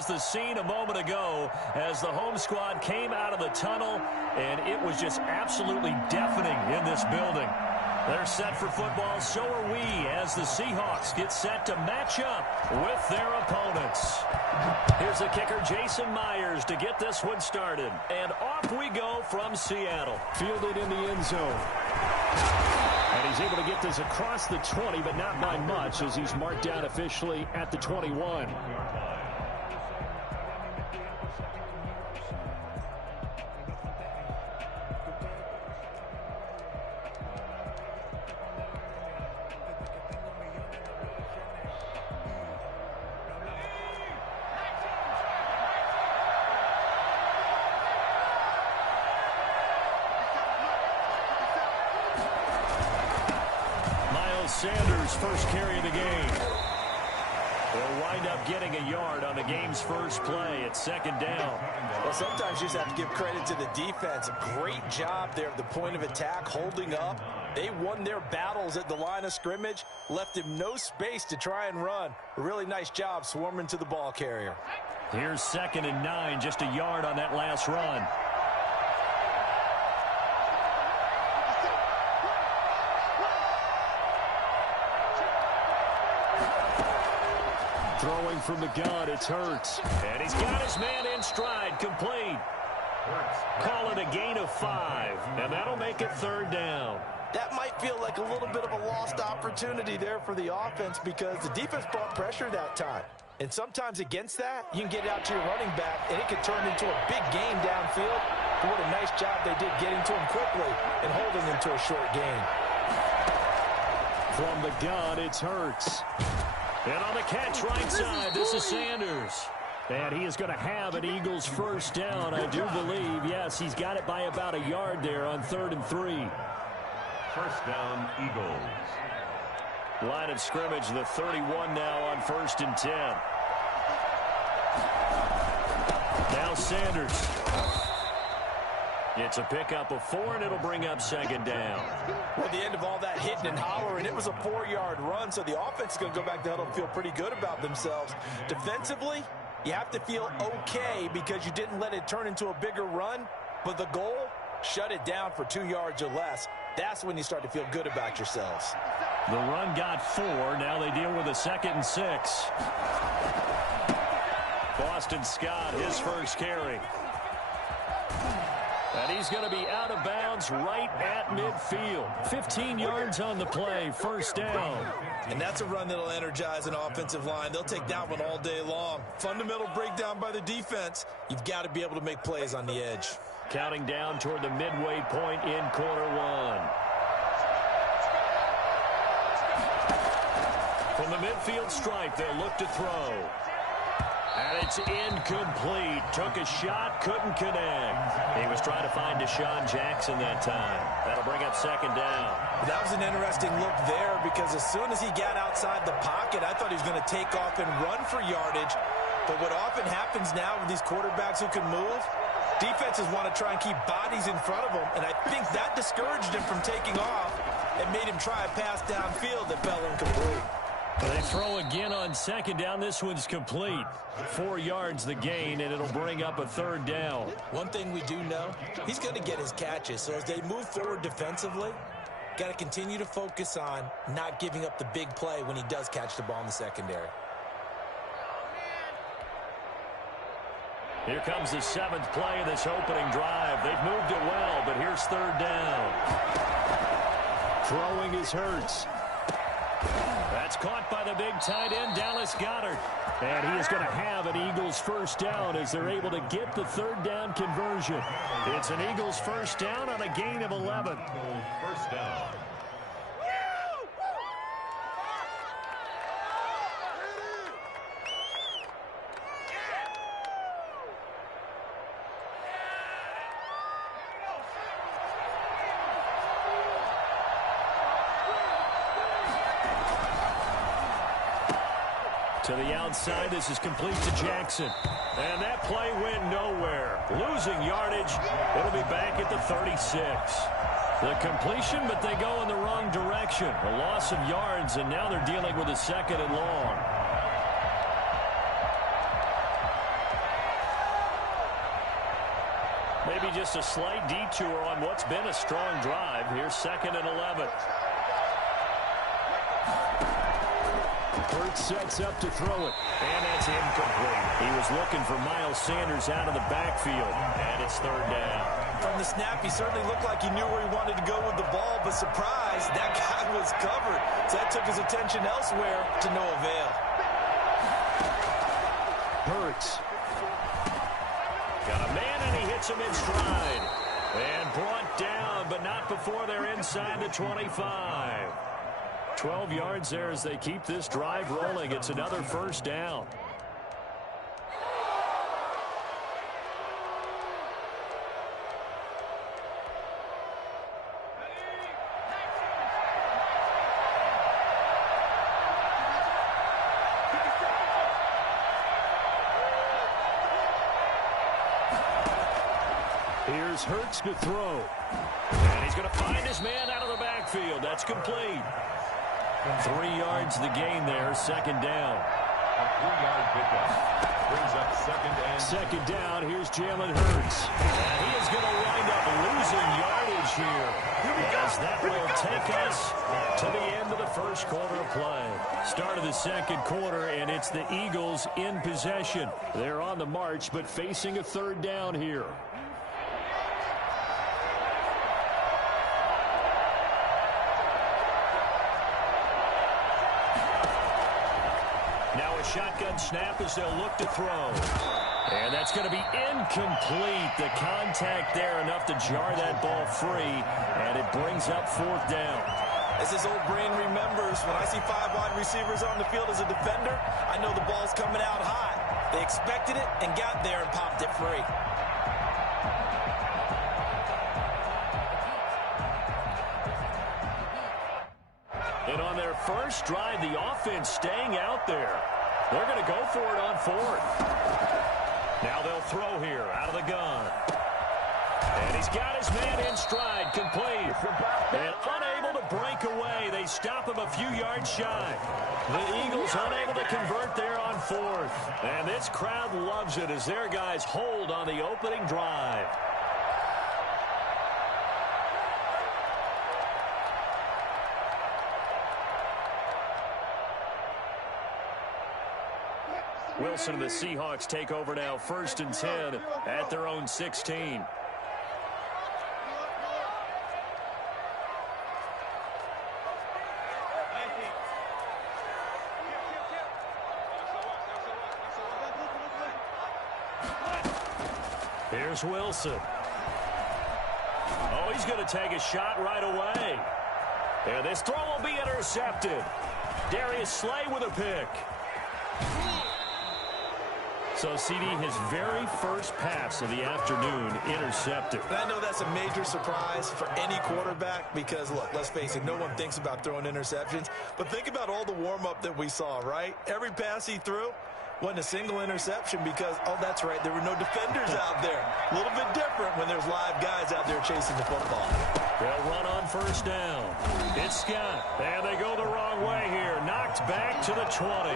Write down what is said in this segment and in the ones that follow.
was the scene a moment ago as the home squad came out of the tunnel, and it was just absolutely deafening in this building. They're set for football, so are we, as the Seahawks get set to match up with their opponents. Here's the kicker, Jason Myers, to get this one started. And off we go from Seattle. Fielded in the end zone. And he's able to get this across the 20, but not by much, as he's marked down officially at the 21. Sanders' first carry of the game. They'll wind up getting a yard on the game's first play. It's second down. Well, sometimes you just have to give credit to the defense. Great job there at the point of attack, holding up. They won their battles at the line of scrimmage, left him no space to try and run. A really nice job swarming to the ball carrier. Here's 2nd and 9, just a yard on that last run. Throwing from the gun, it's Hurts. And he's got his man in stride, complete. Call it a gain of 5, and that'll make it 3rd down. That might feel like a little bit of a lost opportunity there for the offense because the defense brought pressure that time. And sometimes against that, you can get it out to your running back, and it could turn into a big game downfield. But what a nice job they did getting to him quickly and holding him to a short gain. From the gun, it's Hurts. And on the catch right side, this is Sanders. And he is going to have an Eagles first down, I do believe. Yes, he's got it by about a yard there on 3rd and 3. First down, Eagles. Line of scrimmage, the 31 now on 1st and 10. Now Sanders. It's a pickup of 4, and it'll bring up 2nd down. Well, at the end of all that hitting and hollering, it was a 4-yard run, so the offense is going to go back to huddle and feel pretty good about themselves. Defensively, you have to feel okay because you didn't let it turn into a bigger run, but the goal, shut it down for 2 yards or less. That's when you start to feel good about yourselves. The run got 4. Now they deal with a 2nd and 6. Boston Scott, his first carry. And he's going to be out of bounds right at midfield. 15 yards on the play, first down. And that's a run that'll energize an offensive line. They'll take that one all day long. Fundamental breakdown by the defense. You've got to be able to make plays on the edge. Counting down toward the midway point in quarter 1. From the midfield stripe, they'll look to throw. And it's incomplete. Took a shot, couldn't connect. He was trying to find Deshaun Jackson that time. That'll bring up 2nd down. That was an interesting look there because as soon as he got outside the pocket, I thought he was going to take off and run for yardage. But what often happens now with these quarterbacks who can move, defenses want to try and keep bodies in front of them, and I think that discouraged him from taking off and made him try a pass downfield that fell incomplete. They throw again on 2nd down. This one's complete. 4 yards the gain, and it'll bring up a 3rd down. One thing we do know, he's going to get his catches. So as they move forward defensively, got to continue to focus on not giving up the big play when he does catch the ball in the secondary. Here comes the 7th play of this opening drive. They've moved it well, but here's 3rd down. Throwing is Hurts. That's caught by the big tight end, Dallas Goedert. And he is going to have an Eagles first down as they're able to get the 3rd down conversion. It's an Eagles first down on a gain of 11. First down. To the outside, this is complete to Jackson. And that play went nowhere. Losing yardage. It'll be back at the 36. The completion, but they go in the wrong direction. A loss of yards, and now they're dealing with a 2nd and long. Maybe just a slight detour on what's been a strong drive. Here's 2nd and 11. Hurts sets up to throw it. And that's incomplete. He was looking for Miles Sanders out of the backfield. And it's 3rd down. From the snap, he certainly looked like he knew where he wanted to go with the ball, but surprise, that guy was covered. So that took his attention elsewhere to no avail. Hurts. Got a man, and he hits him in stride. And brought down, but not before they're inside the 25. 12 yards there as they keep this drive rolling. It's another 1st down. Here's Hurts to throw. And he's going to find his man out of the backfield. That's complete. 3 yards the gain there, 2nd down. A 3-yard pickup brings up 2nd down. Here's Jalen Hurts. And he is going to wind up losing yardage here. As that will take us to the end of the 1st quarter of play. Start of the 2nd quarter, and it's the Eagles in possession. They're on the march, but facing a 3rd down here. Now a shotgun snap as they'll look to throw. And that's going to be incomplete. The contact there enough to jar that ball free. And it brings up 4th down. As his old brain remembers, when I see 5 wide receivers on the field as a defender, I know the ball's coming out high. They expected it and got there and popped it free. And on their first drive, the offense staying out there. They're going to go for it on 4th. Now they'll throw here out of the gun. And he's got his man in stride, complete. And unable to break away. They stop him a few yards shy. The Eagles unable to convert there on 4th. And this crowd loves it as their guys hold on the opening drive. Wilson and the Seahawks take over now, 1st and 10 at their own 16. Here's Wilson. Oh, he's going to take a shot right away. And this throw will be intercepted. Darius Slay with a pick. So, CD, his very first pass of the afternoon intercepted. And I know that's a major surprise for any quarterback because, look, let's face it, no one thinks about throwing interceptions. But think about all the warm-up that we saw, right? Every pass he threw wasn't a single interception because, oh, that's right, there were no defenders out there. A little bit different when there's live guys out there chasing the football. They'll run on 1st down. It's Scott. And they go the wrong way here. Knocked back to the 20.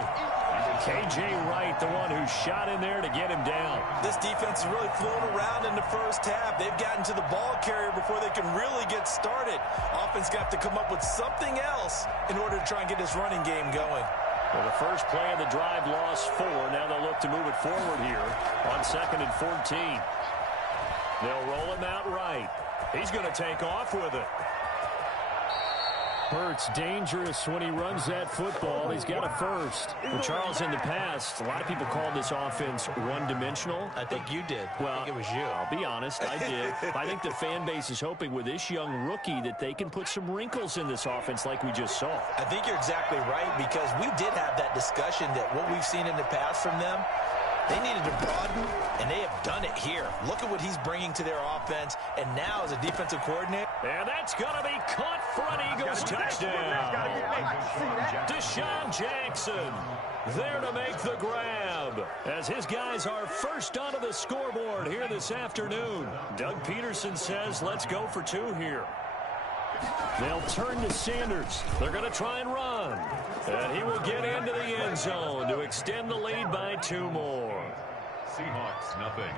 K.J. Wright, the one who shot in there to get him down. This defense is really flown around in the first half. They've gotten to the ball carrier before they can really get started. Offense got to come up with something else in order to try and get this running game going. Well, the first play of the drive lost 4. Now they'll look to move it forward here on 2nd and 14. They'll roll him out right. He's going to take off with it. Hurts dangerous when he runs that football. He's got a first. Well, Charles, in the past, a lot of people called this offense one-dimensional. I think you did. Well, I think it was you. I'll be honest, I did. I think the fan base is hoping with this young rookie that they can put some wrinkles in this offense like we just saw. I think you're exactly right because we did have that discussion that what we've seen in the past from them, they needed to broaden, and they have done it here. Look at what he's bringing to their offense, and now as a defensive coordinator. And that's going to be caught for an Eagles touchdown. Deshaun Jackson there to make the grab as his guys are first onto the scoreboard here this afternoon. Doug Peterson says, let's go for 2 here. They'll turn to Sanders. They're going to try and run. And he will get into the end zone to extend the lead by 2 more. Seahawks, nothing.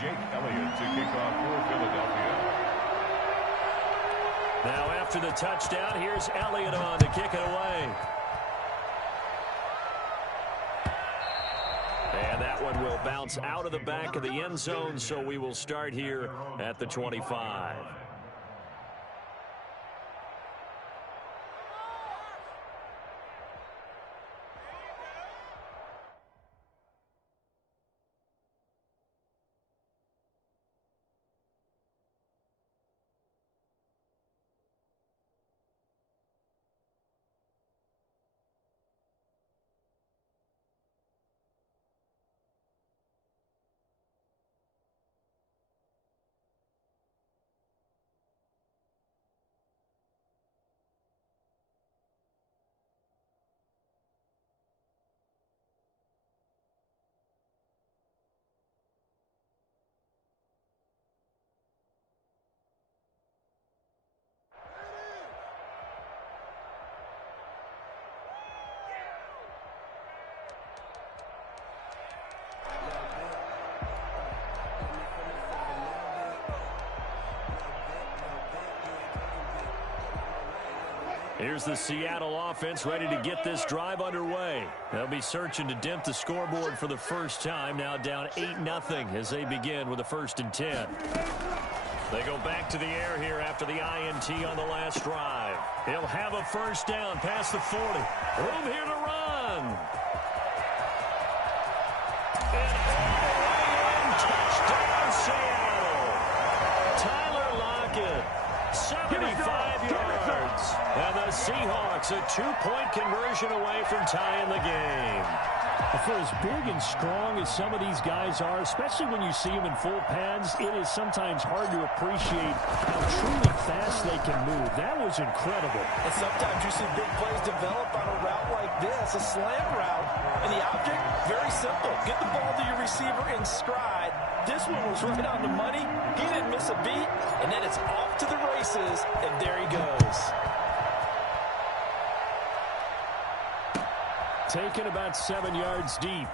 Jake Elliott to kick off for Philadelphia. Now after the touchdown, here's Elliott on to kick it away. And that one will bounce out of the back of the end zone, so we will start here at the 25. Here's the Seattle offense ready to get this drive underway. They'll be searching to dent the scoreboard for the first time. Now down 8-0 as they begin with a 1st and 10. They go back to the air here after the INT on the last drive. He'll have a first down past the 40. Room here to run. And all the way in. Touchdown, Seattle. Tyler Lockett, 75 yards. And the Seahawks a 2-point conversion away from tying the game. For as big and strong as some of these guys are, especially when you see them in full pads, it is sometimes hard to appreciate how truly fast they can move. That was incredible. And sometimes you see big plays develop on a route like this, a slant route. And the object, very simple. Get the ball to your receiver in stride. This one was right on the money. He didn't miss a beat. And then it's off to the races, and there he goes. Taken about 7 yards deep.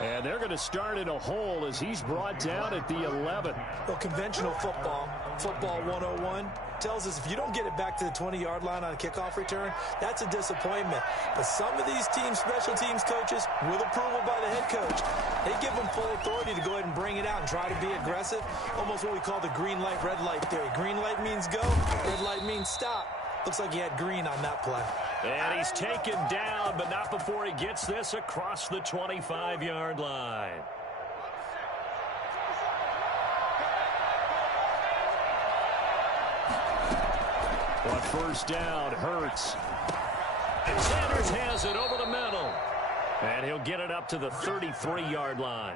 And they're going to start in a hole as he's brought down at the 11. Well, conventional football 101, tells us if you don't get it back to the 20-yard line on a kickoff return, that's a disappointment. But some of these teams, special teams coaches, with approval by the head coach, they give them full authority to go ahead and bring it out and try to be aggressive. Almost what we call the green light, red light theory. Green light means go, red light means stop. Looks like he had green on that play. And he's taken down, but not before he gets this across the 25-yard line. On first down, Hurts. And Sanders has it over the middle. And he'll get it up to the 33-yard line.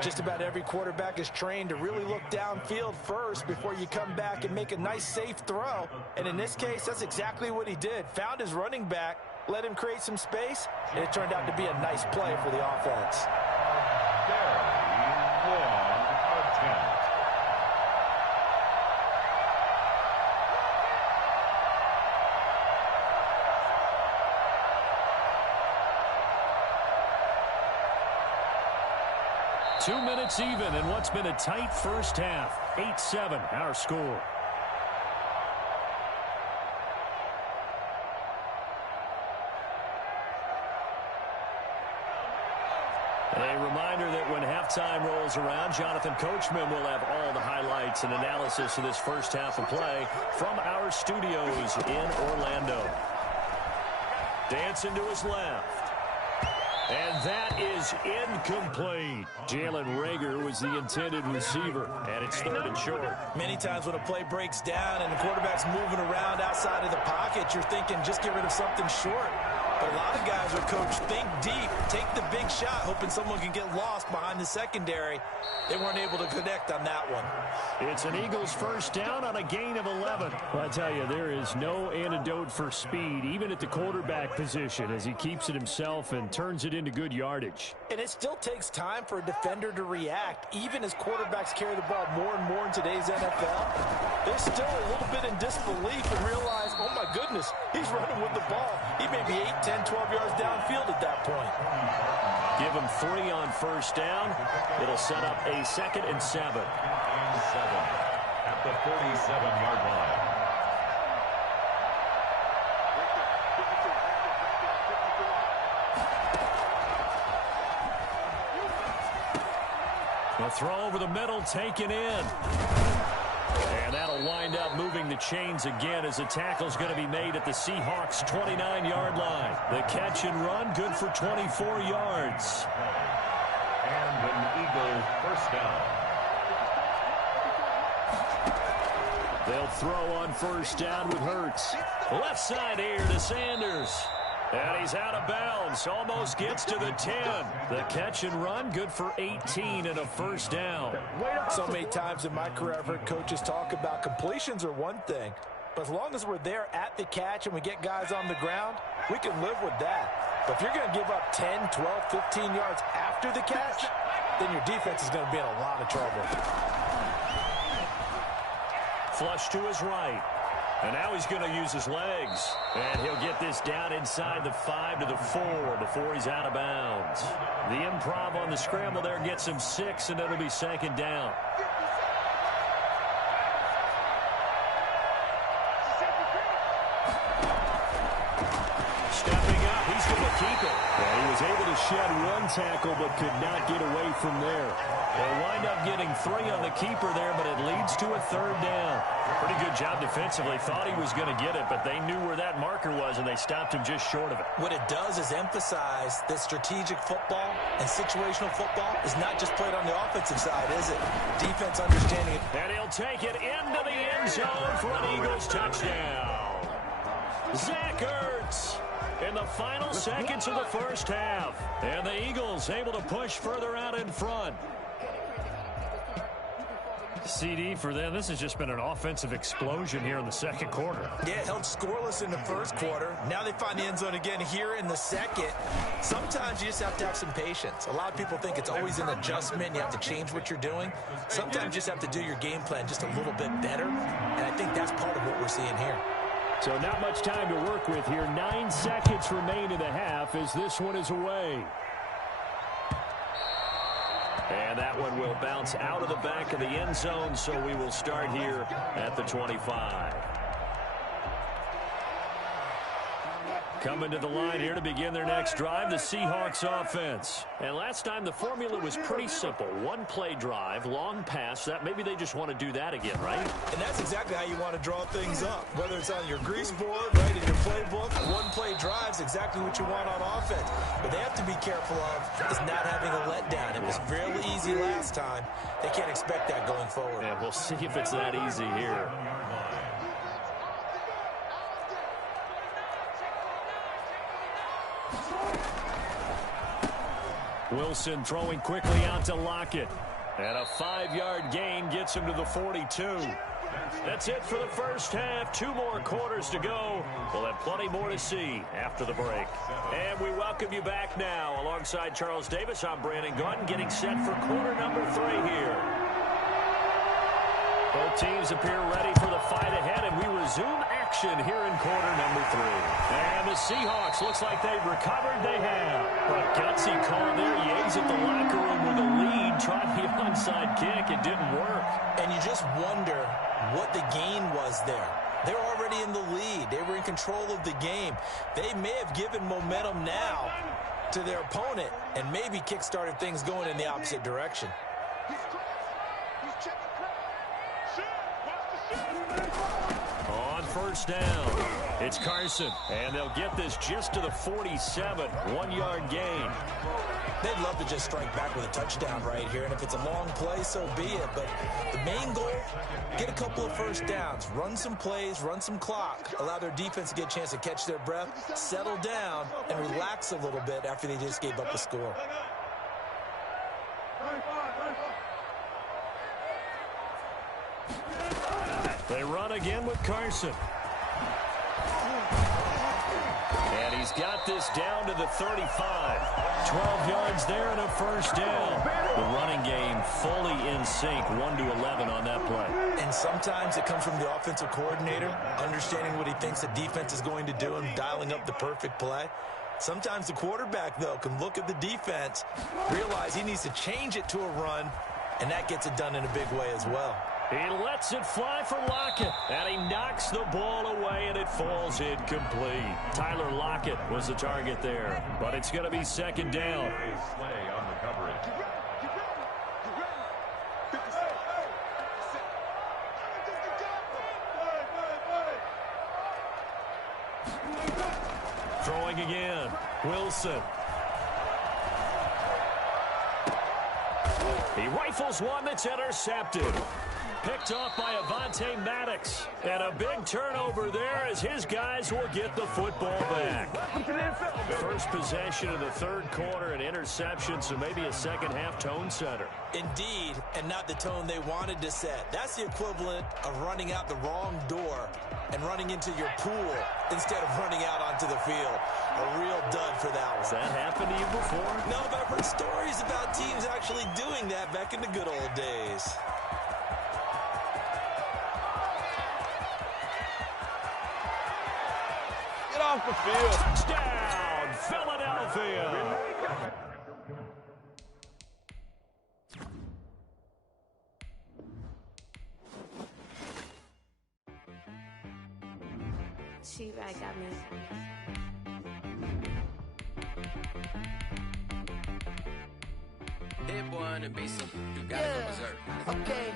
Just about every quarterback is trained to really look downfield first before you come back and make a nice, safe throw. And in this case, that's exactly what he did. Found his running back, let him create some space, and it turned out to be a nice play for the offense. Very long attempt. Two minutes even in what's been a tight first half. 8-7, our score. A reminder that when halftime rolls around, Jonathan Coachman will have all the highlights and analysis of this first half of play from our studios in Orlando. Dancing to his left. And that is incomplete. Jalen Reagor was the intended receiver, and it's 3rd and short. Many times when a play breaks down and the quarterback's moving around outside of the pocket, you're thinking just get rid of something short. But a lot of guys are coached, think deep, take the big shot, hoping someone can get lost behind the secondary. They weren't able to connect on that one. It's an Eagles first down on a gain of 11. Well, I tell you, there is no antidote for speed, even at the quarterback position, as he keeps it himself and turns it into good yardage. And it still takes time for a defender to react, even as quarterbacks carry the ball more and more in today's NFL. They're still a little bit in disbelief and realize, oh my goodness, he's running with the ball. He may be 8, 10, 12 yards downfield at that point. Give him 3 on first down. It'll set up a 2nd and 7. 7 at the 47-yard line. The throw over the middle, taken in. And that'll wind up moving the chains again as the tackle's going to be made at the Seahawks' 29-yard line. The catch and run, good for 24 yards. And an Eagle first down. They'll throw on first down with Hurts. Left side here to Sanders. And he's out of bounds. Almost gets to the 10. The catch and run, good for 18 and a first down. So many times in my career, I've heard coaches talk about completions are one thing. But as long as we're there at the catch and we get guys on the ground, we can live with that. But if you're going to give up 10, 12, 15 yards after the catch, then your defense is going to be in a lot of trouble. Flush to his right. And now he's going to use his legs. And he'll get this down inside the 5 to the 4 before he's out of bounds. The improv on the scramble there gets him 6, and it'll be 2nd down. Stepping up, he's going to keep it. Well, he was able to shed 1 tackle but could not get away from there. They'll wind up getting 3 on the keeper there, but it leads to a 3rd down. Pretty good job defensively. Thought he was going to get it, but they knew where that marker was, and they stopped him just short of it. What it does is emphasize that strategic football and situational football is not just played on the offensive side, is it? Defense understanding it. And he'll take it into the end zone for an Eagles touchdown. Zach Ertz in the final seconds of the first half. And the Eagles able to push further out in front. CD for them, this has just been an offensive explosion here in the 2nd quarter. Yeah, held scoreless in the 1st quarter. Now they find the end zone again here in the 2nd. Sometimes you just have to have some patience. A lot of people think it's always an adjustment. You have to change what you're doing. Sometimes you just have to do your game plan just a little bit better. And I think that's part of what we're seeing here. So not much time to work with here. 9 seconds remain in the half as this one is away. And that one will bounce out of the back of the end zone, so we will start here at the 25. Coming to the line here to begin their next drive, the Seahawks offense. And last time the formula was pretty simple. 1-play drive, long pass. That maybe they just want to do that again, right? And that's exactly how you want to draw things up. Whether it's on your grease board, right, in your playbook, 1-play drive is exactly what you want on offense. But they have to be careful of is not having a letdown. It was fairly easy last time. They can't expect that going forward. And we'll see if it's that easy here. Wilson throwing quickly out to Lockett. And a 5-yard gain gets him to the 42. That's it for the first half. 2 more quarters to go. We'll have plenty more to see after the break. And we welcome you back now. Alongside Charles Davis, I'm Brandon Gordon, getting set for quarter number 3 here. Both teams appear ready for the fight ahead, and we resume action here in quarter number 3. And the Seahawks, looks like they've recovered. They have. A gutsy call there. Yates at the locker room with a lead. Tried the onside kick. It didn't work. And you just wonder what the gain was there. They're already in the lead. They were in control of the game. They may have given momentum now to their opponent and maybe kick-started things going in the opposite direction. On first down, it's Carson, and they'll get this just to the 47, 1-yard gain. They'd love to just strike back with a touchdown right here, and if it's a long play, so be it. But the main goal, get a couple of first downs, run some plays, run some clock, allow their defense to get a chance to catch their breath, settle down, and relax a little bit after they just gave up the score. They run again with Carson. And he's got this down to the 35. 12 yards there and a first down. The running game fully in sync, 1 to 11 on that play. And And sometimes it comes from the offensive coordinator, understanding what he thinks the defense is going to do and dialing up the perfect play. Sometimes the quarterback, though, can look at the defense, realize he needs to change it to a run, and that gets it done in a big way as well. He lets it fly for Lockett, and he knocks the ball away, and it falls incomplete. Tyler Lockett was the target there, but it's going to be second down. Slay on the coverage. Throwing again, Wilson. He rifles one that's intercepted. Picked off by Avonte Maddox. And a big turnover there as his guys will get the football back. First possession of the third quarter, an interception, so maybe a second-half tone setter. Indeed, and not the tone they wanted to set. That's the equivalent of running out the wrong door and running into your pool instead of running out onto the field. A real dud for that one. Has that happened to you before? No, but I've heard stories about teams actually doing that back in the good old days. Get off the field. Touchdown, Philadelphia. She-Rag got me. Hit boy on the BC, you gotta go berserk. Okay.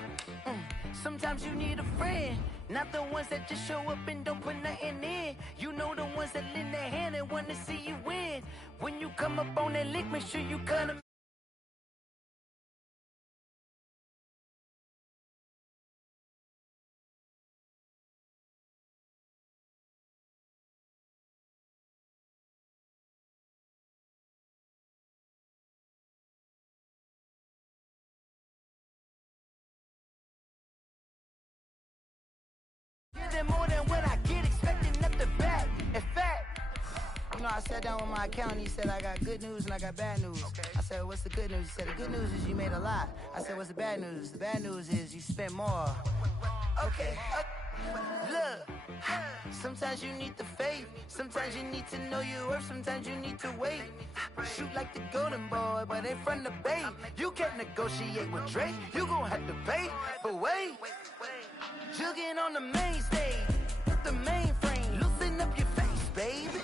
Sometimes you need a friend, not the ones that just show up and don't put nothing in. You know the ones that lend their hand and want to see you win. When you come up on that lick, make sure you cut 'em. More than what I get, expecting at the back. In fact, you know, I sat down with my accountant. He said, I got good news and I got bad news. Okay. I said, what's the good news? He said, the good news is you made a lot. I said, what's the bad news? The bad news is you spent more. Okay. Look, sometimes you need the faith. Sometimes you need to know your worth. Sometimes you need to wait. Shoot like the golden boy, but in front of the bay. You can't negotiate with Drake. You gon' have to pay. But wait. Jugging on the main stage, the mainframe, loosen up your face, baby.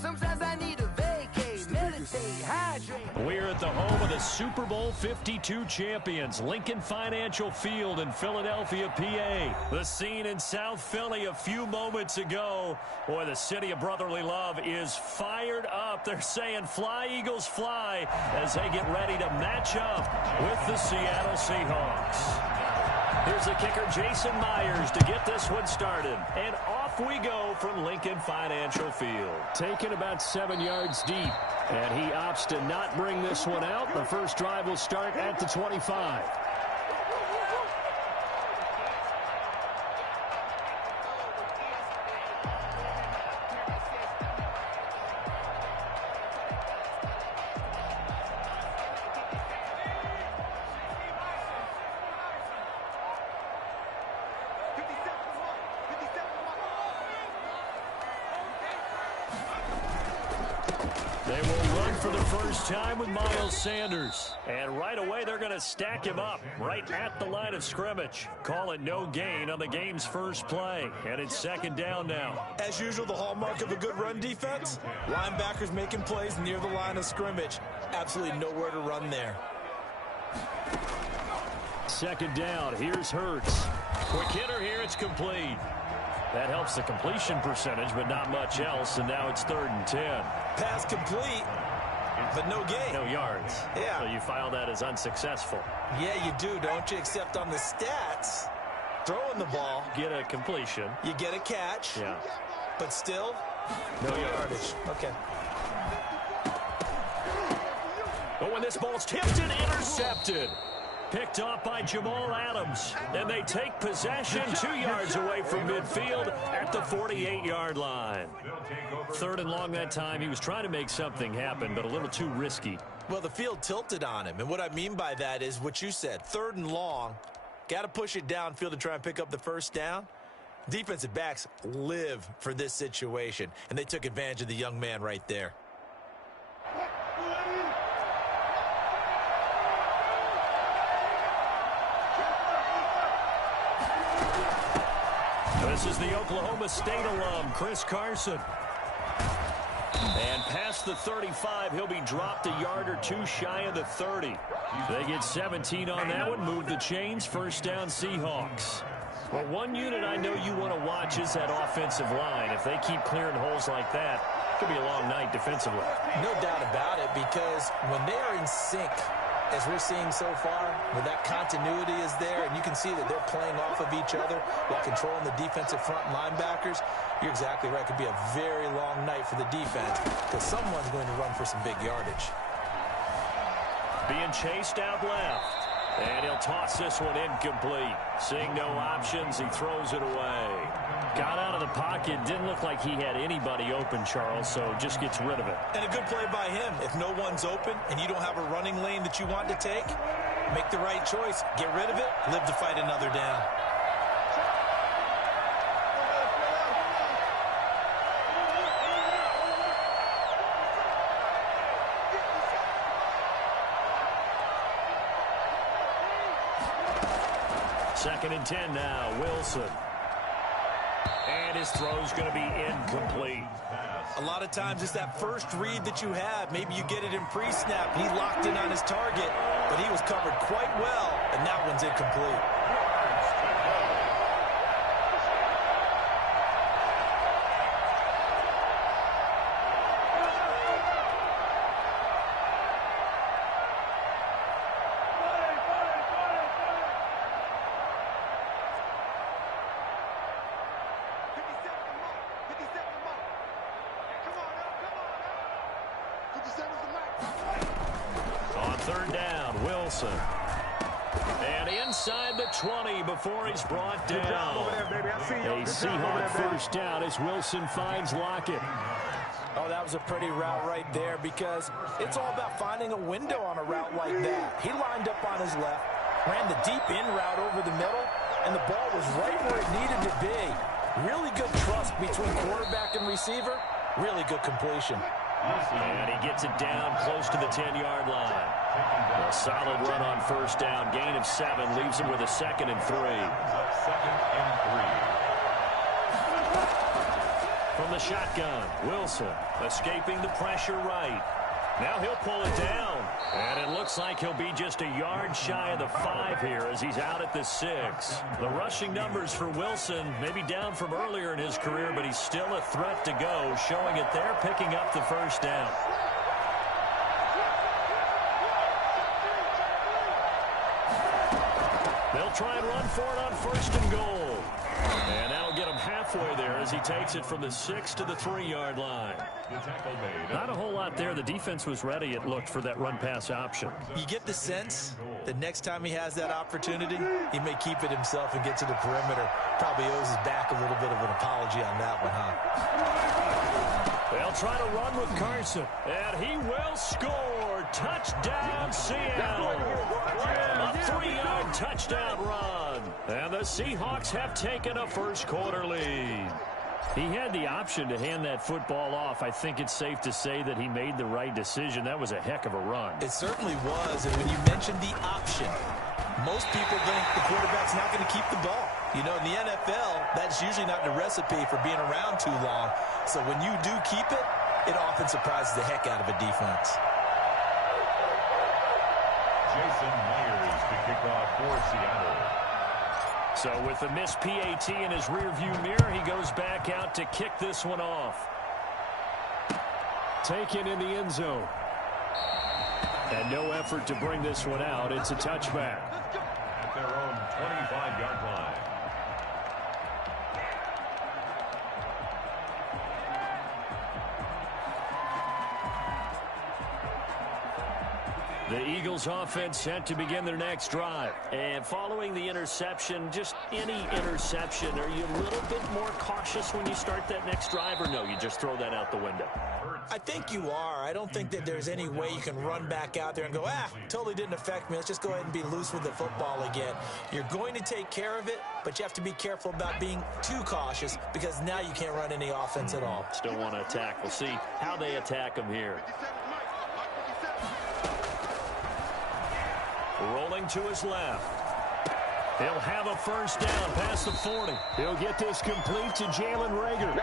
Sometimes I need a vacate, meditate, hydrate. We're at the home of the Super Bowl 52 champions, Lincoln Financial Field in Philadelphia, PA. The scene in South Philly a few moments ago. Boy, the city of brotherly love is fired up. They're saying fly, Eagles, fly, as they get ready to match up with the Seattle Seahawks. Here's the kicker, Jason Myers, to get this one started. And off we go from Lincoln Financial Field. Taken about 7 yards deep. And he opts to not bring this one out. The first drive will start at the 25. They will run for the first time with Miles Sanders. And right away, they're going to stack him up right at the line of scrimmage. Call it no gain on the game's first play. And it's second down now. As usual, the hallmark of a good run defense, linebackers making plays near the line of scrimmage. Absolutely nowhere to run there. Second down. Here's Hurts. Quick hitter here. It's complete. That helps the completion percentage, but not much else. And now it's 3rd and 10. Pass complete, but no gain. No yards. Yeah. So you file that as unsuccessful. Yeah, you do, don't you? Except on the stats, throwing the ball. Get a completion. You get a catch. Yeah. But still, no yardage. Okay. But when this ball's tipped and intercepted. Picked off by Jamal Adams. And they take possession 2 yards away from midfield at the 48-yard line. 3rd and long that time. He was trying to make something happen, but a little too risky. Well, the field tilted on him. And what I mean by that is what you said. 3rd and long. Got to push it downfield to try and pick up the first down. Defensive backs live for this situation, and they took advantage of the young man right there. This is the Oklahoma State alum, Chris Carson. And past the 35, he'll be dropped a yard or two shy of the 30. They get 17 on that one, move the chains, first down Seahawks. Well, one unit I know you want to watch is that offensive line. If they keep clearing holes like that, it could be a long night defensively. No doubt about it, because when they are in sync, as we're seeing so far, where that continuity is there, and you can see that they're playing off of each other while controlling the defensive front linebackers, you're exactly right. It could be a very long night for the defense because someone's going to run for some big yardage. Being chased out left. And he'll toss this one incomplete. Seeing no options, he throws it away. Got out of the pocket. Didn't look like he had anybody open, Charles, so just gets rid of it. And a good play by him. If no one's open and you don't have a running lane that you want to take, make the right choice. Get rid of it. Live to fight another down. Second and 10 now, Wilson. And his throw's going to be incomplete. A lot of times it's that first read that you have. Maybe you get it in pre-snap. He locked in on his target, but he was covered quite well, and that one's incomplete. On third down, Wilson. And inside the 20 before he's brought down. A Seahawk first down as Wilson finds Lockett. Oh, that was a pretty route right there because it's all about finding a window on a route like that. He lined up on his left, ran the deep in route over the middle, and the ball was right where it needed to be. Really good trust between quarterback and receiver. Really good completion. And he gets it down close to the 10-yard line. A solid run on first down. Gain of 7 leaves him with a 2nd and 3. From the shotgun, Wilson escaping the pressure right. Now he'll pull it down. And it looks like he'll be just a yard shy of the 5 here as he's out at the 6. The rushing numbers for Wilson maybe down from earlier in his career, but he's still a threat to go, showing it there, picking up the first down. They'll try and run for it on first and goal. And that'll get him halfway there as he takes it from the 6 to the 3-yard line. Not a whole lot there. The defense was ready, it looked, for that run-pass option. You get the sense that next time he has that opportunity, he may keep it himself and get to the perimeter. Probably owes his back a little bit of an apology on that one, huh? They'll try to run with Carson, and he will score. Touchdown, Seattle. A 3-yard touchdown run. And the Seahawks have taken a first-quarter lead. He had the option to hand that football off. I think it's safe to say that he made the right decision. That was a heck of a run. It certainly was, and when you mentioned the option, most people think the quarterback's not going to keep the ball. You know, in the NFL, that's usually not the recipe for being around too long. So when you do keep it, it often surprises the heck out of a defense. Jason Myers to kick off for Seattle. So with the missed PAT in his rearview mirror, he goes back out to kick this one off. Taken in the end zone. And no effort to bring this one out. It's a touchback. At their own 25-yard line. The Eagles offense set to begin their next drive. And following the interception, just any interception, are you a little bit more cautious when you start that next drive, or no, you just throw that out the window? I think you are. I don't think that there's any way you can run back out there and go, totally didn't affect me. Let's just go ahead and be loose with the football again. You're going to take care of it, but you have to be careful about being too cautious because now you can't run any offense at all. Still want to attack. We'll see how they attack them here. Rolling to his left. He'll have a first down past the 40. He'll get this complete to Jalen Reagor.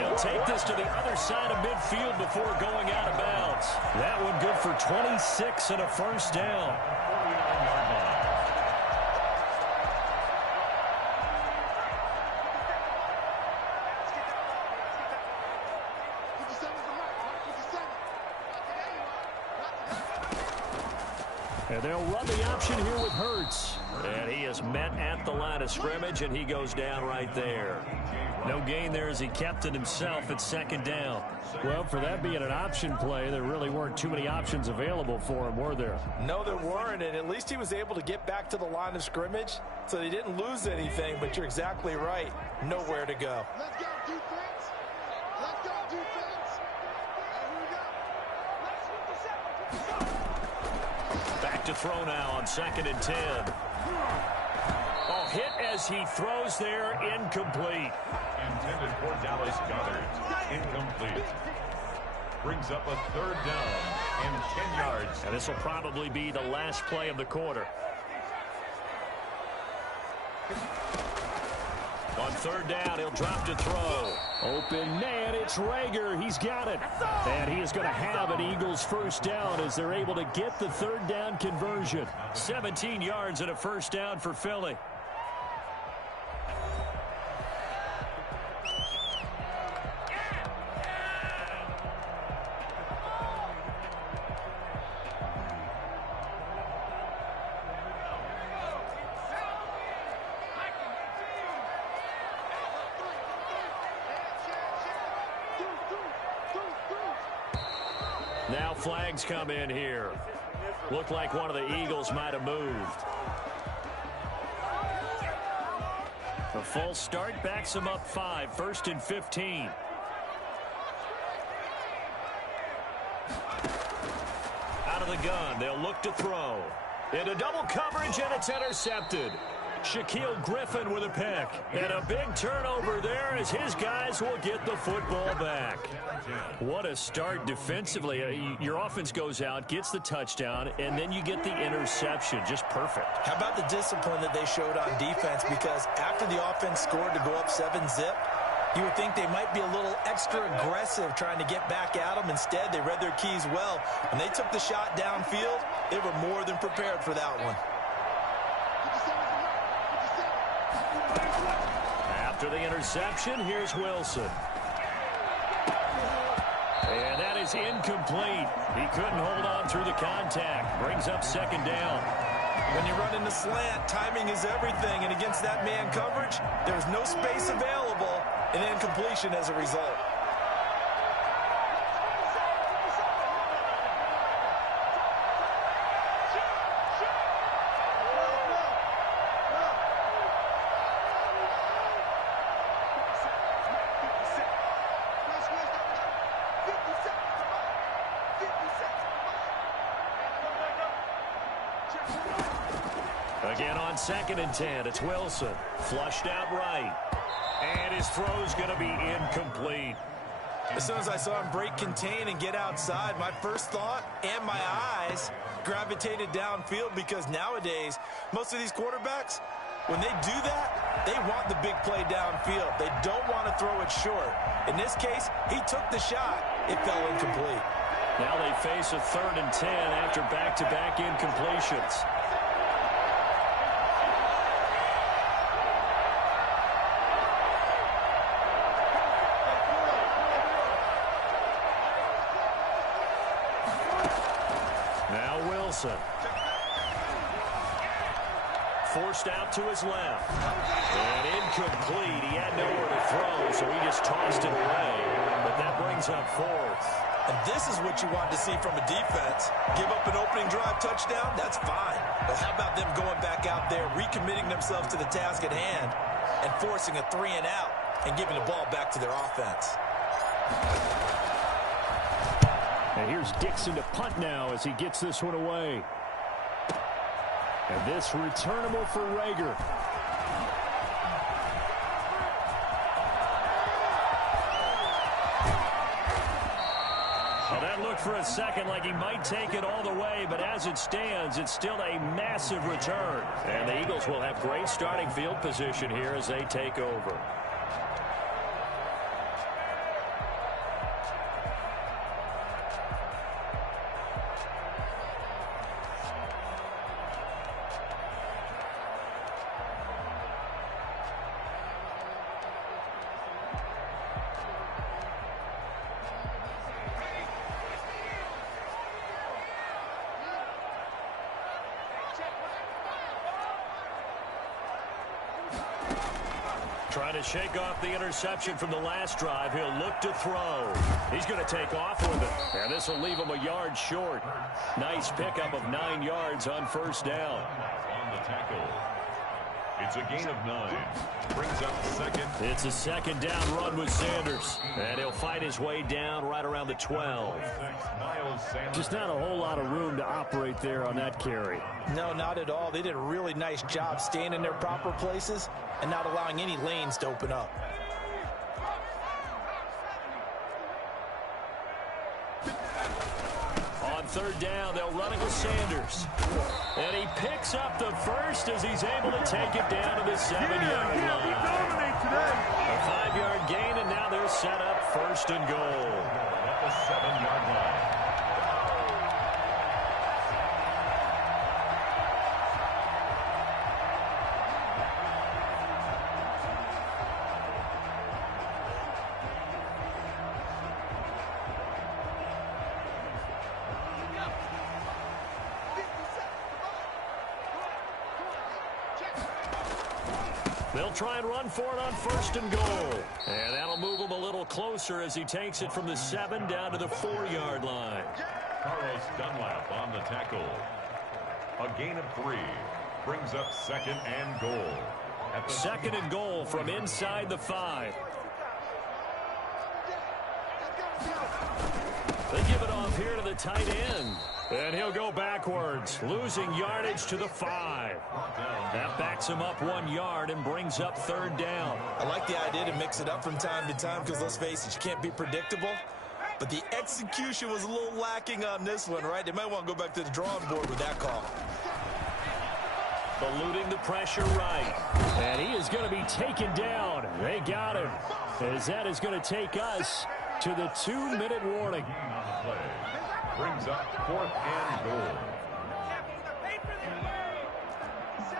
He'll take this to the other side of midfield before going out of bounds. That one good for 26 and a first down. And they'll run the option here with Hurts. And he is met at the line of scrimmage, and he goes down right there. No gain there as he kept it himself at second down. Well, for that being an option play, there really weren't too many options available for him, were there? No, there weren't, and at least he was able to get back to the line of scrimmage, so they didn't lose anything, but you're exactly right. Nowhere to go. Let's go, defense. Let's go, defense. Here we go. Back to throw now on 2nd and 10. Oh, hit as he throws there, incomplete. Intended for Dallas Goedert. Incomplete. Brings up a 3rd down and 10 yards. And this will probably be the last play of the quarter. On 3rd down, he'll drop to throw. Open man, it's Reagor. He's got it. And he is going to have an Eagles first down as they're able to get the 3rd down conversion. 17 yards and a first down for Philly. Now flags come in here. Looked like one of the Eagles might have moved. The full start backs him up 5, 1st and 15. Out of the gun, they'll look to throw. Into double coverage, and it's intercepted. Shaquille Griffin with a pick. And a big turnover there as his guys will get the football back. What a start defensively. Your offense goes out, gets the touchdown, and then you get the interception. Just perfect. How about the discipline that they showed on defense? Because after the offense scored to go up 7-zip, you would think they might be a little extra aggressive trying to get back at them. Instead, they read their keys well. When they took the shot downfield, they were more than prepared for that one. After the interception, here's Wilson. And that is incomplete. He couldn't hold on through the contact. Brings up 2nd down. When you run in the slant, timing is everything. And against that man coverage, there was no space available, and incompletion as a result. Again on 2nd and 10, it's Wilson. Flushed out right. And his throw's going to be incomplete. As soon as I saw him break contain and get outside, my first thought and my eyes gravitated downfield, because nowadays, most of these quarterbacks, when they do that, they want the big play downfield. They don't want to throw it short. In this case, he took the shot. It fell incomplete. Now they face a 3rd and 10 after back-to-back incompletions. Forced out to his left. And incomplete. He had nowhere to throw, so he just tossed it away. But that brings up 4th. And this is what you want to see from a defense. Give up an opening drive touchdown, that's fine. But how about them going back out there, recommitting themselves to the task at hand, and forcing a 3-and-out and giving the ball back to their offense. And here's Dixon to punt now as he gets this one away. And this returnable for Rager. Well, that looked for a second like he might take it all the way, but as it stands, it's still a massive return. And the Eagles will have great starting field position here as they take over. Trying to shake off the interception from the last drive. He'll look to throw. He's going to take off with it. And this will leave him a yard short. Nice pickup of 9 yards on first down. On the tackle. It's a gain of 9. Brings up second. It's a second down run with Sanders. And he'll fight his way down right around the 12. Just not a whole lot of room to operate there on that carry. No, not at all. They did a really nice job staying in their proper places and not allowing any lanes to open up. On third down, they'll run it with Sanders. And he picks up the first as he's able to take it down to the 7-yard line. A 5-yard gain, and now they're set up first and goal. At the 7-yard line. They'll try and run for it on first and goal. And that'll move him a little closer as he takes it from the 7 down to the 4-yard line. Carlos Dunlap on the tackle. A gain of 3. Brings up second and goal. At the second and goal from inside the 5. They give it off here to the tight end. And he'll go backwards, losing yardage to the 5. That backs him up 1 yard and brings up third down. I like the idea to mix it up from time to time because, let's face it, you can't be predictable. But the execution was a little lacking on this one, right? They might want to go back to the drawing board with that call. Eluding the pressure right. And he is going to be taken down. They got him. As that is going to take us to the 2-minute warning. Brings up 4th and goal.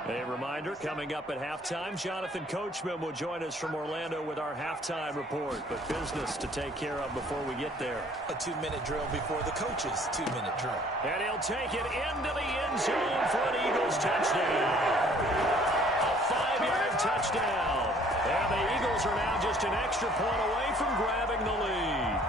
A reminder, coming up at halftime, Jonathan Coachman will join us from Orlando with our halftime report. But business to take care of before we get there. A 2-minute drill before the coach's 2-minute drill. And he'll take it into the end zone for an Eagles touchdown. A 5-yard touchdown. And the Eagles are now just an extra point away from grabbing the lead.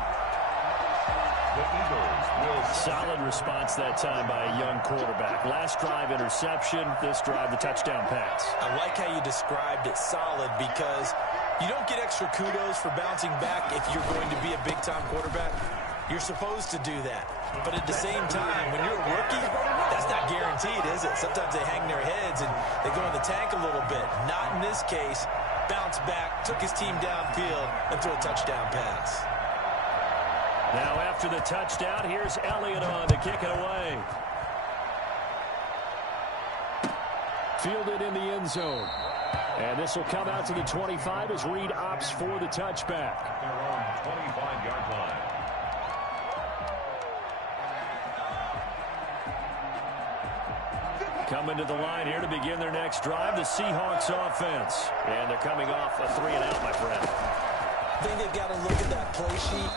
The Eagles will... Solid response that time by a young quarterback. Last drive interception, this drive the touchdown pass. I like how you described it solid because you don't get extra kudos for bouncing back if you're going to be a big-time quarterback. You're supposed to do that. But at the same time, when you're a rookie, that's not guaranteed, is it? Sometimes they hang their heads and they go in the tank a little bit. Not in this case. Bounced back, took his team downfield, and threw a touchdown pass. Now after the touchdown, here's Elliott on to kick it away. Fielded in the end zone. And this will come out to the 25 as Reed opts for the touchback. Their own 25-yard line. Coming to the line here to begin their next drive, the Seahawks offense. And they're coming off a 3-and-out, my friend. I think they've got to look at that play sheet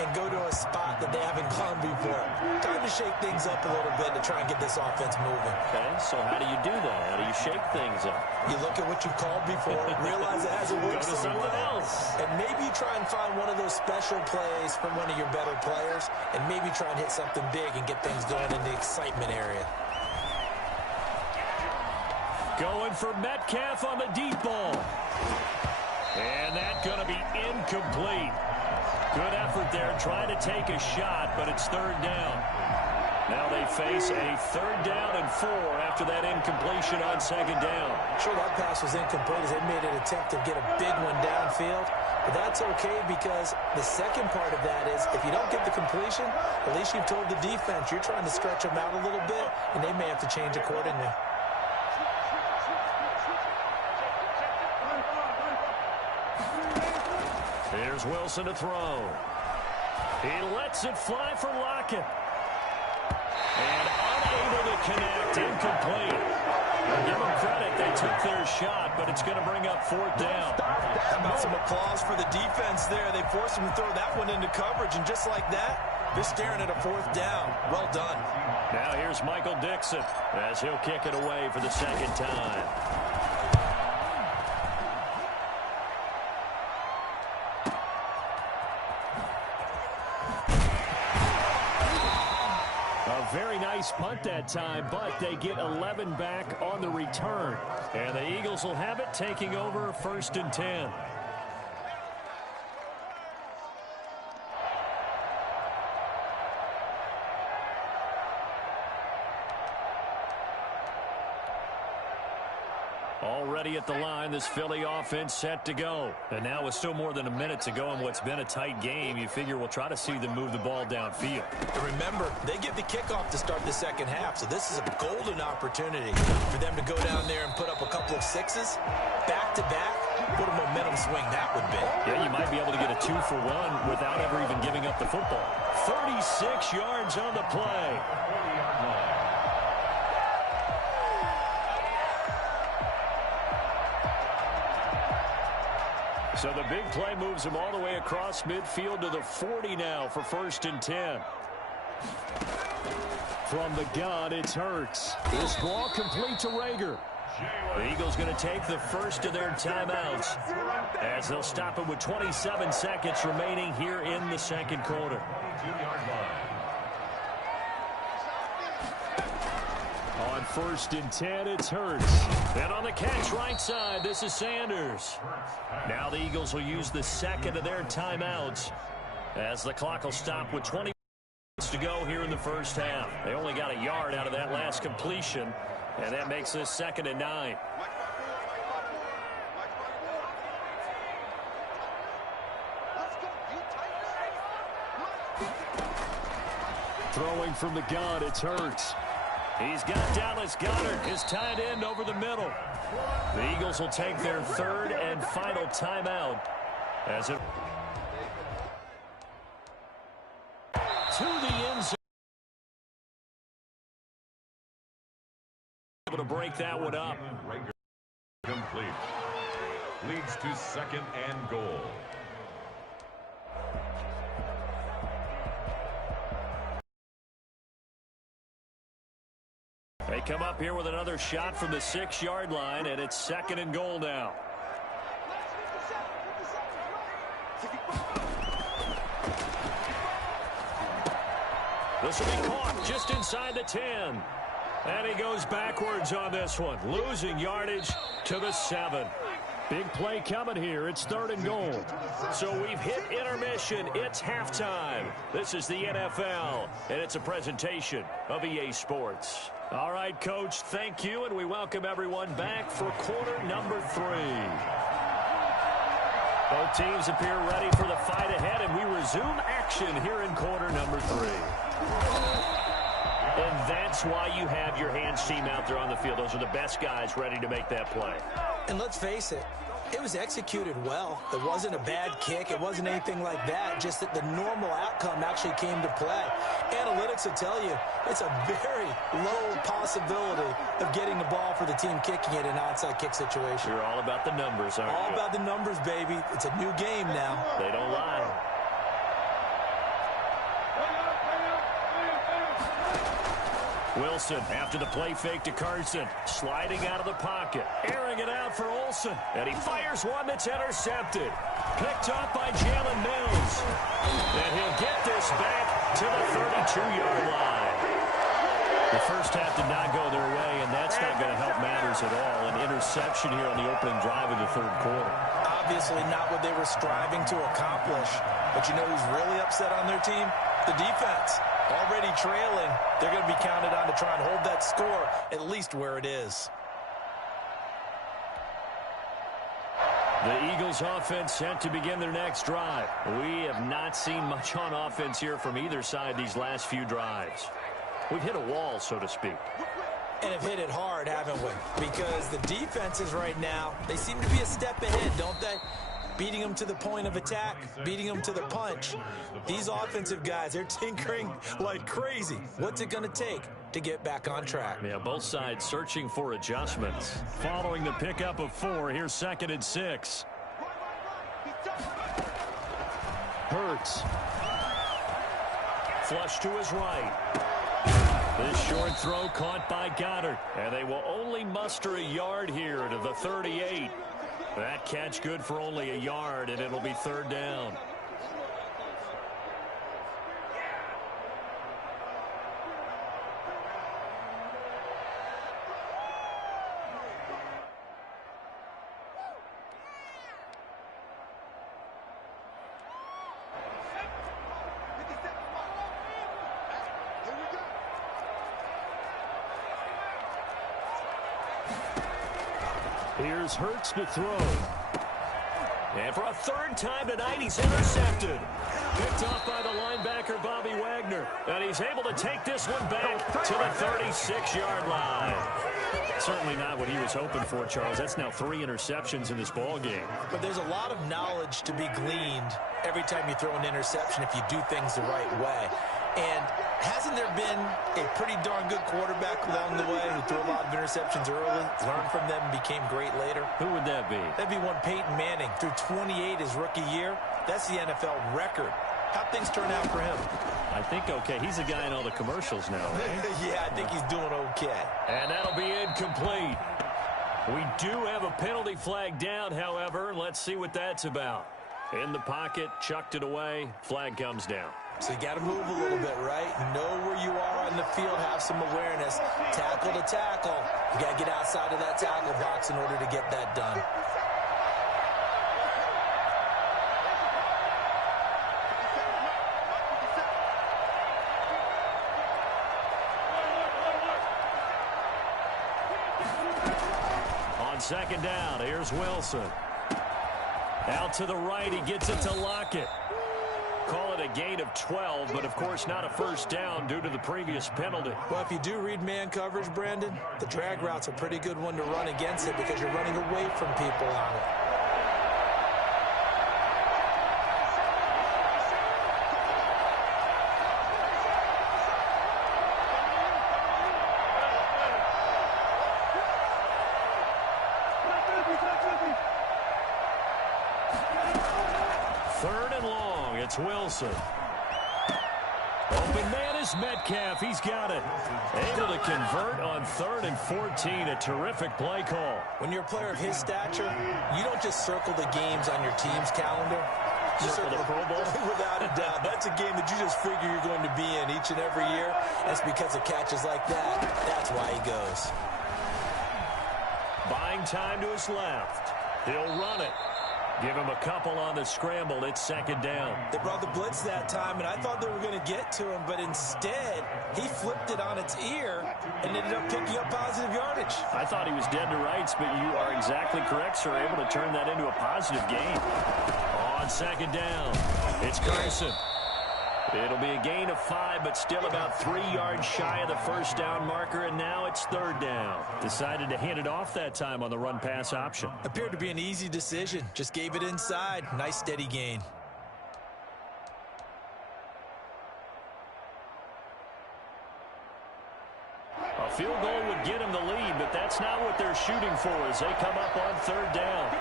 and go to a spot that they haven't gone before. Time to shake things up a little bit to try and get this offense moving. Okay, so how do you do that? How do you shake things up? You look at what you called before, realize it hasn't worked Go to so something well, else. and maybe try and find one of those special plays from one of your better players, and maybe try and hit something big and get things going in the excitement area. Going for Metcalf on the deep ball. And that's going to be incomplete. Good effort there, trying to take a shot, but it's third down. Now they face a 3rd down and 4 after that incompletion on 2nd down. Sure, that pass was incomplete as they made an attempt to get a big one downfield. But that's okay because the second part of that is if you don't get the completion, at least you've told the defense you're trying to stretch them out a little bit, and they may have to change accordingly. Here's Wilson to throw. He lets it fly for Lockett. And unable to connect, incomplete. Give them credit, they took their shot, but it's going to bring up 4th down. How about some applause for the defense there? They forced him to throw that one into coverage, and just like that, they're staring at a 4th down. Well done. Now here's Michael Dixon as he'll kick it away for the 2nd time. Very nice punt that time, but they get 11 back on the return. And the Eagles will have it, taking over 1st and 10. Already at the line, this Philly offense set to go. And now with still more than a minute to go in what's been a tight game, you figure we'll try to see them move the ball downfield. And remember, they get the kickoff to start the 2nd half, so this is a golden opportunity for them to go down there and put up a couple of 6s back-to-back. What a momentum swing that would be. Yeah, you might be able to get a 2-for-1 without ever even giving up the football. 36 yards on the play. So the big play moves him all the way across midfield to the 40 now for 1st and 10. From the gun, it's Hurts. This ball complete to Rager. The Eagles going to take the first of their timeouts as they'll stop it with 27 seconds remaining here in the 2nd quarter. On 1st and 10, it's Hurts. And on the catch right side, this is Sanders. Now the Eagles will use the 2nd of their timeouts as the clock will stop with 20 minutes to go here in the 1st half. They only got a yard out of that last completion, and that makes this 2nd and 9. Throwing from the gun, it's Hurts. He's got Dallas Goedert, his tight end, over the middle. The Eagles will take their 3rd and final timeout as it to the end zone. Able to break that one up. Complete. Leads to 2nd and goal. They come up here with another shot from the 6-yard line, and it's 2nd and goal now. This will be caught just inside the 10. And he goes backwards on this one, losing yardage to the 7. Big play coming here. It's 3rd and goal. So we've hit intermission. It's halftime. This is the NFL, and it's a presentation of EA Sports. All right, Coach, thank you, and we welcome everyone back for quarter number 3. Both teams appear ready for the fight ahead, and we resume action here in quarter number 3. And that's why you have your hands team out there on the field. Those are the best guys ready to make that play. And let's face it, it was executed well. It wasn't a bad kick. It wasn't anything like that. Just that the normal outcome actually came to play. Analytics will tell you it's a very low possibility of getting the ball for the team kicking it in an onside kick situation. You're all about the numbers, aren't you? All about the numbers, baby. It's a new game now. They don't lie. Wilson after the play fake to Carson. Sliding out of the pocket. Airing it out for Olsen. And he fires one that's intercepted. Picked off by Jalen Mills. And he'll get this back to the 32-yard line. The first half did not go their way, and that's not going to help matters at all. An interception here on the opening drive of the third quarter. Obviously not what they were striving to accomplish. But you know who's really upset on their team? The defense. Already trailing, they're going to be counted on to try and hold that score at least where it is. The Eagles offense set to begin their next drive. We have not seen much on offense here from either side these last few drives. We've hit a wall, so to speak. And have hit it hard, haven't we? Because the defenses right now, they seem to be a step ahead, don't they? Beating them to the point of attack, beating them to the punch. These offensive guys, they're tinkering like crazy. What's it going to take to get back on track? Yeah, both sides searching for adjustments. Following the pickup of 4, here's 2nd and 6. Hurts. Flush to his right. This short throw caught by Goddard. And they will only muster a yard here to the 38. That catch good for only a yard, and it'll be 3rd down. Here's Hurts to throw. And for a 3rd time tonight, he's intercepted. Picked off by the linebacker, Bobby Wagner. And he's able to take this one back to the 36-yard line. Certainly not what he was hoping for, Charles. That's now 3 interceptions in this ball game. But there's a lot of knowledge to be gleaned every time you throw an interception if you do things the right way. And hasn't there been a pretty darn good quarterback along the way who threw a lot of interceptions early, learned from them, and became great later? Who would that be? That'd be one Peyton Manning. Threw 28 his rookie year. That's the NFL record. How'd things turn out for him? I think okay. He's a guy in all the commercials now, right? Yeah, I think he's doing okay. And that'll be incomplete. We do have a penalty flag down, however. Let's see what that's about. In the pocket, chucked it away. Flag comes down. So you got to move a little bit, right? Know where you are on the field, have some awareness. Tackle to tackle. You got to get outside of that tackle box in order to get that done. On 2nd down, here's Wilson. Out to the right, he gets it to Lockett. Call it a gain of 12, but of course not a 1st down due to the previous penalty. Well, if you do read man coverage, Brandon, the drag route's a pretty good one to run against it because you're running away from people on it. It's Wilson. Open man is Metcalf. He's got it. Able to convert on 3rd and 14. A terrific play call. When you're a player of his stature, you don't just circle the games on your team's calendar. You circle the Pro Bowl. Without a doubt. That's a game that you just figure you're going to be in each and every year. That's because of catches like that. That's why he goes. Buying time to his left. He'll run it. Give him a couple on the scramble. It's 2nd down. They brought the blitz that time, and I thought they were going to get to him, but instead, he flipped it on its ear and ended up picking up positive yardage. I thought he was dead to rights, but you are exactly correct, sir. Able to turn that into a positive gain. On 2nd down, it's Carson. It'll be a gain of 5, but still about 3 yards shy of the 1st down marker, and now it's 3rd down. Decided to hand it off that time on the run-pass option. Appeared to be an easy decision. Just gave it inside. Nice, steady gain. A field goal would get him the lead, but that's not what they're shooting for as they come up on 3rd down.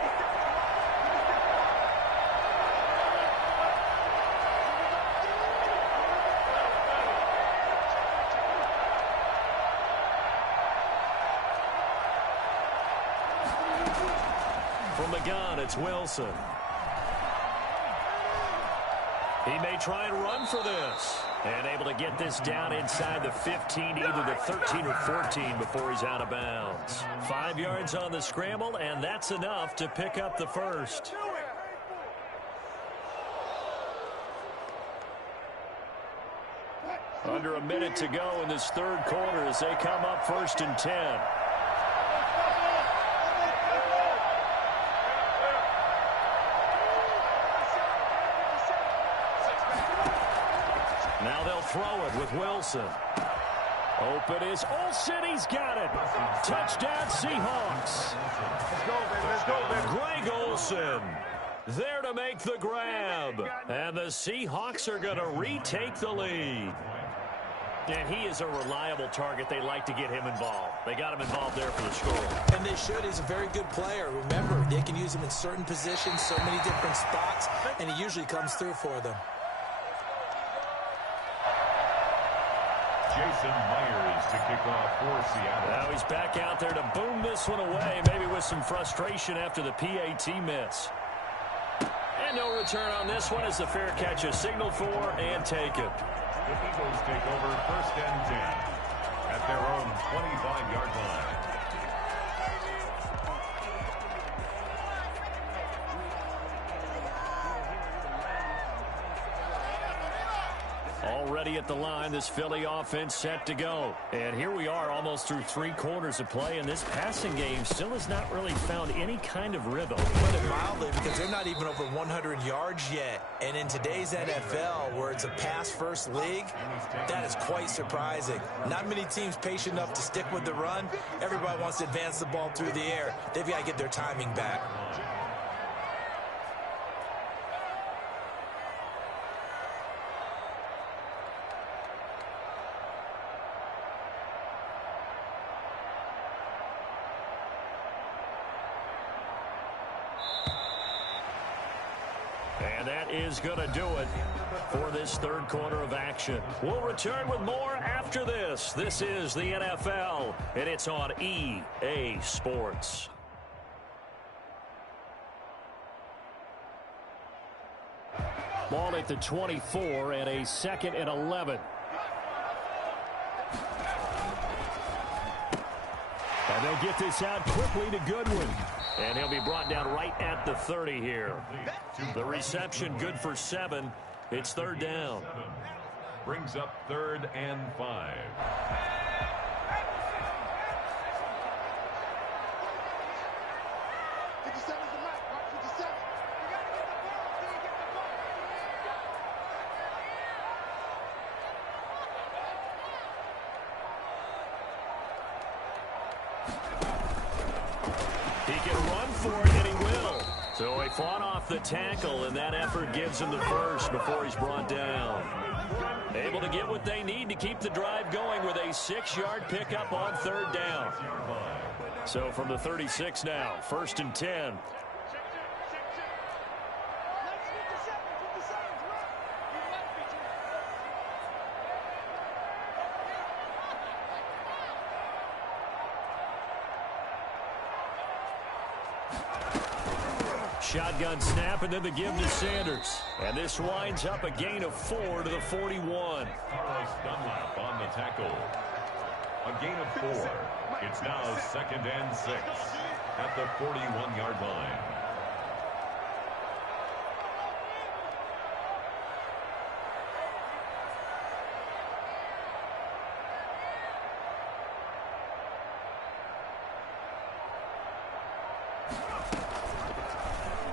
From the gun, it's Wilson. He may try and run for this. And able to get this down inside the 15, either the 13 or 14 before he's out of bounds. 5 yards on the scramble, and that's enough to pick up the first. Under a minute to go in this third quarter as they come up 1st and 10. Now they'll throw it with Wilson. Open is Olsen. He's got it. Touchdown, Seahawks. Let's go, baby. Let's go, baby. Greg Olsen there to make the grab. And the Seahawks are going to retake the lead. And he is a reliable target. They like to get him involved. They got him involved there for the score. And they should. He's a very good player. Remember, they can use him in certain positions, so many different spots, and he usually comes through for them. Jason Myers to kick off for Seattle. Now he's back out there to boom this one away, maybe with some frustration after the PAT miss. And no return on this one as the fair catch is signaled for and taken. The Eagles take over 1st and 10 at their own 25-yard line. Already at the line, this Philly offense set to go. And here we are almost through 3 quarters of play, and this passing game still has not really found any kind of rhythm. Put it mildly, because they're not even over 100 yards yet. And in today's NFL, where it's a pass-first league, that is quite surprising. Not many teams patient enough to stick with the run. Everybody wants to advance the ball through the air. They've got to get their timing back. And that is going to do it for this third quarter of action. We'll return with more after this. This is the NFL, and it's on EA Sports. Ball at the 24 and a 2nd and 11. And they'll get this out quickly to Goodwin. And he'll be brought down right at the 30 here. The reception good for 7. It's 3rd down. Brings up 3rd and 5. He can run for it, and he will. So he fought off the tackle, and that effort gives him the first before he's brought down. Able to get what they need to keep the drive going with a 6-yard pickup on 3rd down. So from the 36 now, 1st and 10. Shotgun snap, and then the give to Sanders. And this winds up a gain of 4 to the 41. Carlos Dunlap on the tackle. A gain of 4. It's now 2nd and 6 at the 41-yard line.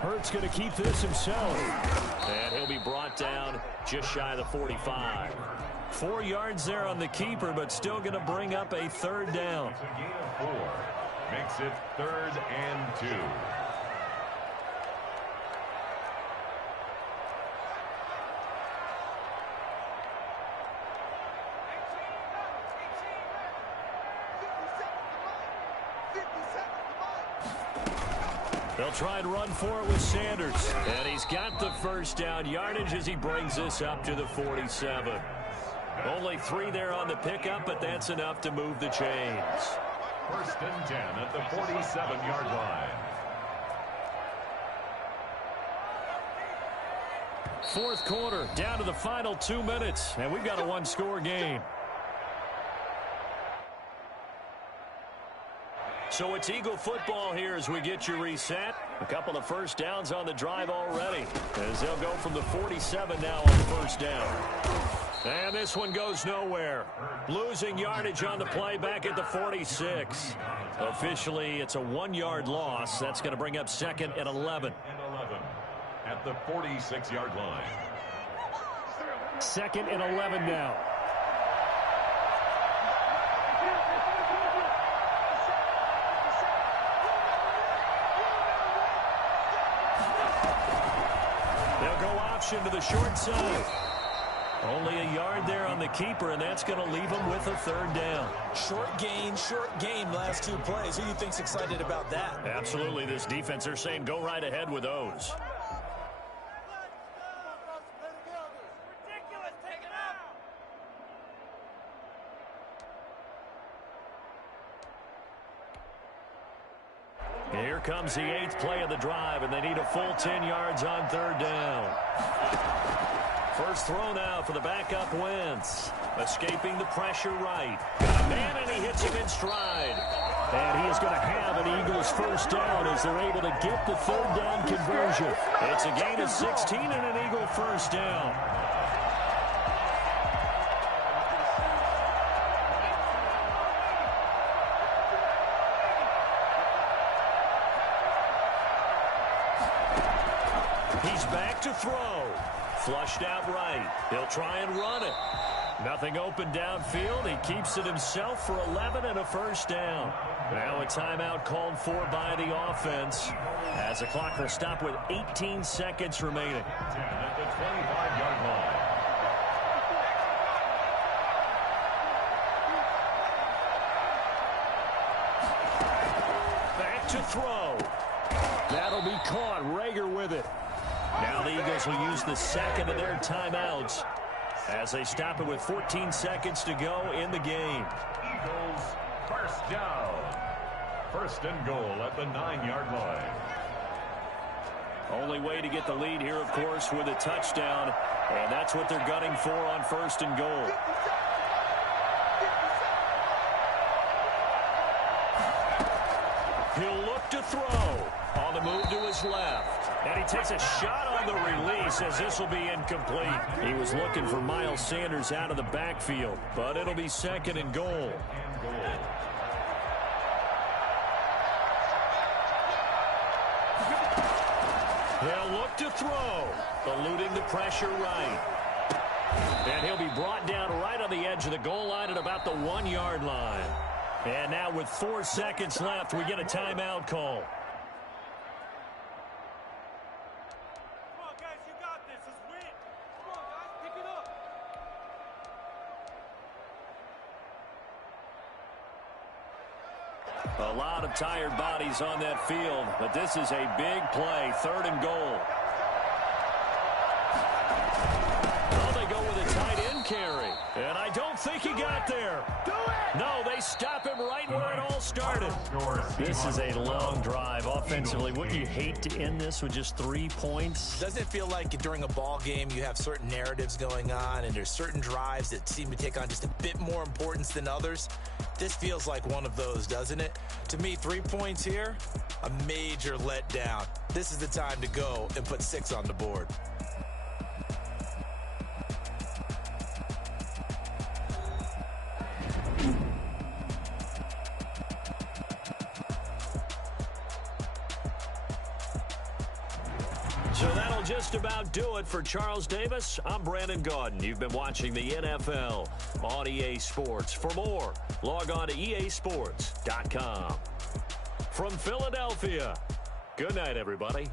Hurt's going to keep this himself. And he'll be brought down just shy of the 45. 4 yards there on the keeper, but still going to bring up a 3rd down. It's a gain of 4. Makes it 3rd and 2. They'll try and run for it with Sanders. And he's got the first down yardage as he brings this up to the 47. Only 3 there on the pickup, but that's enough to move the chains. 1st and 10 at the 47-yard line. Fourth quarter, down to the final 2 minutes, and we've got a one-score game. So it's Eagle football here as we get you reset. A couple of first downs on the drive already, as they'll go from the 47 now on first down. And this one goes nowhere. Losing yardage on the play back at the 46. Officially, it's a 1-yard loss. That's going to bring up 2nd and 11. At the 46-yard line. 2nd and 11 now. They'll go option to the short side. Only a yard there on the keeper, and that's going to leave them with a 3rd down. Short game, last 2 plays. Who do you think's excited about that? Absolutely, this defense, they're saying go right ahead with those. Here comes the 8th play of the drive, and they need a full 10 yards on 3rd down. First throw now for the backup Wentz. Escaping the pressure right. Got a man, and he hits him in stride. And he is going to have an Eagles first down as they're able to get the 3rd down conversion. It's a gain of 16 and an Eagle first down. He's back to throw. Flushed out right. He'll try and run it. Nothing open downfield. He keeps it himself for 11 and a first down. Now a timeout called for by the offense, as the clock will stop with 18 seconds remaining. At the 25-yard line. Back to throw. That'll be caught. Rager with it. Now the Eagles will use the second of their timeouts as they stop it with 14 seconds to go in the game. Eagles first down. 1st and goal at the 9-yard line. Only way to get the lead here, of course, with a touchdown, and that's what they're gunning for on 1st and goal. He'll look to throw. On the move to his left. And he takes a shot on the release as this will be incomplete. He was looking for Miles Sanders out of the backfield, but it'll be 2nd and goal. They'll look to throw. Eluding the pressure right. And he'll be brought down right on the edge of the goal line at about the 1-yard line. And now with 4 seconds left, we get a timeout call. A lot of tired bodies on that field, but this is a big play, 3rd and goal. Well, they go with a tight end carry, and I don't think he got there. No, they stop him right where it all started. This is a long drive offensively. Wouldn't you hate to end this with just 3 points? Doesn't it feel like during a ball game you have certain narratives going on and there's certain drives that seem to take on just a bit more importance than others? This feels like one of those, doesn't it? To me, 3 points here, a major letdown. This is the time to go and put 6 on the board. So that'll just about do it for Charles Davis. I'm Brandon Gaudin. You've been watching the NFL on EA Sports. For more, log on to easports.com. From Philadelphia, good night, everybody.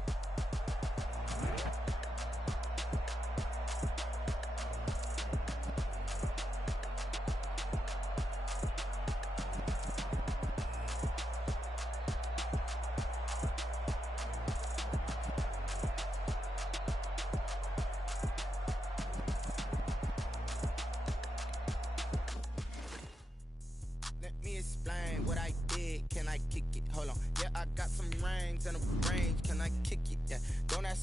Explain what I did. Can I kick it? Hold on. Yeah, I got some rings and a range. Can I kick it?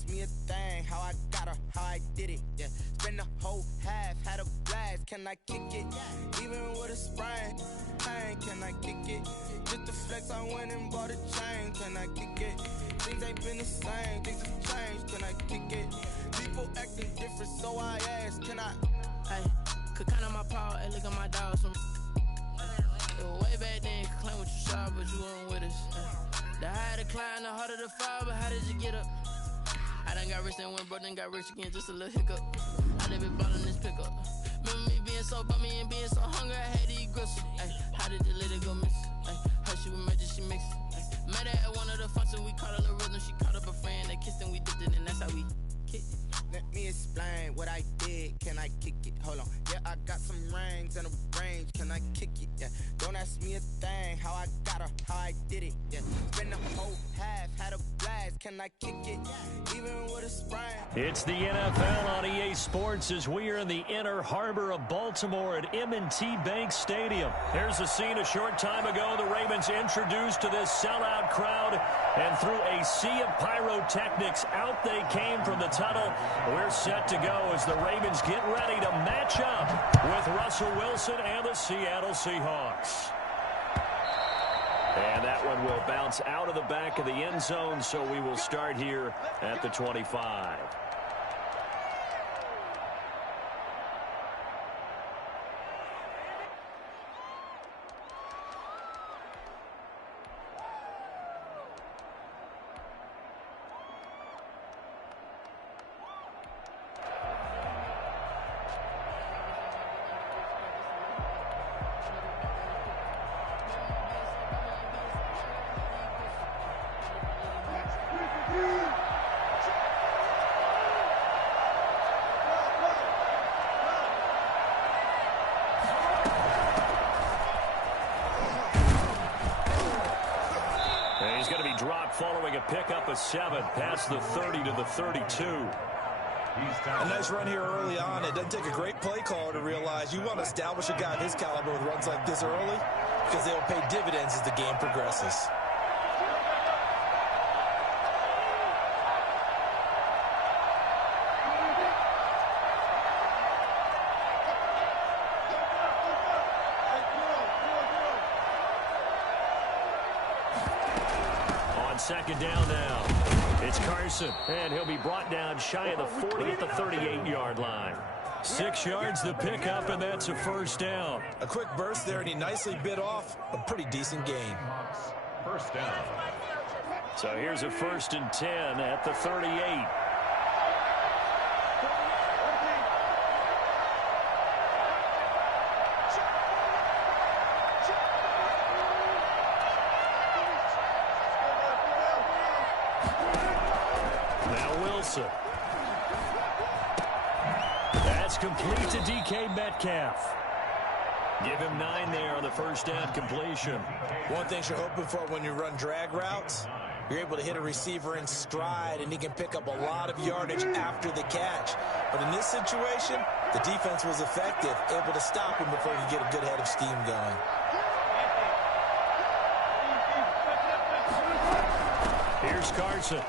ask me a thing, how I got her, how I did it, yeah. Spend the whole half, had a blast, can I kick it? Even with a sprain, pain, can I kick it? Just to flex, I went and bought a chain, can I kick it? Things ain't been the same, things have changed, can I kick it? People acting different, so I ask, can I? Hey, could count on my power, hey, look at my dogs. Way back then, could claim what you saw, but you weren't with us. The higher the climb, the harder the fall, but how did you get up? I done got rich and went broke, then got rich again, just a little hiccup. I done been ballin' this pickup. Remember me being so bummy and being so hungry, I had to eat gristle. Ay, how did the lady go miss? Ay, her she was magic, she mixed. Met her at one of the functions, we caught a little rhythm, she caught up a friend, they kissed and we dipped it, and that's how we kicked it. Let me explain what I did, can I kick it? Hold on, yeah, I got some rings and a range, can I kick it? Yeah, don't ask me a thing, how I got her, how I did it? Yeah, spend the whole half, had a blast, can I kick it? Even with a sprain. It's the NFL on EA Sports as we are in the inner harbor of Baltimore at M&T Bank Stadium. Here's a scene a short time ago. The Ravens introduced to this sellout crowd, and through a sea of pyrotechnics, out they came from the tunnel. We're set to go as the Ravens get ready to match up with Russell Wilson and the Seattle Seahawks. And that one will bounce out of the back of the end zone, so we will start here at the 25. He's going to be dropped following a pickup of 7 past the 30 to the 32. A nice run here early on. It doesn't take a great play caller to realize you want to establish a guy of his caliber with runs like this early because they'll pay dividends as the game progresses. Second down now. It's Carson, and he'll be brought down shy of the 40 at the 38-yard line. 6 yards the pickup, and that's a first down. A quick burst there, and he nicely bit off a pretty decent gain. First down. So here's a 1st and 10 at the 38. That's complete to DK Metcalf. Give him 9 there on the first down completion. One thing you're hoping for when you run drag routes, you're able to hit a receiver in stride, and he can pick up a lot of yardage after the catch. But in this situation, the defense was effective, able to stop him before he could get a good head of steam going. Here's Carson.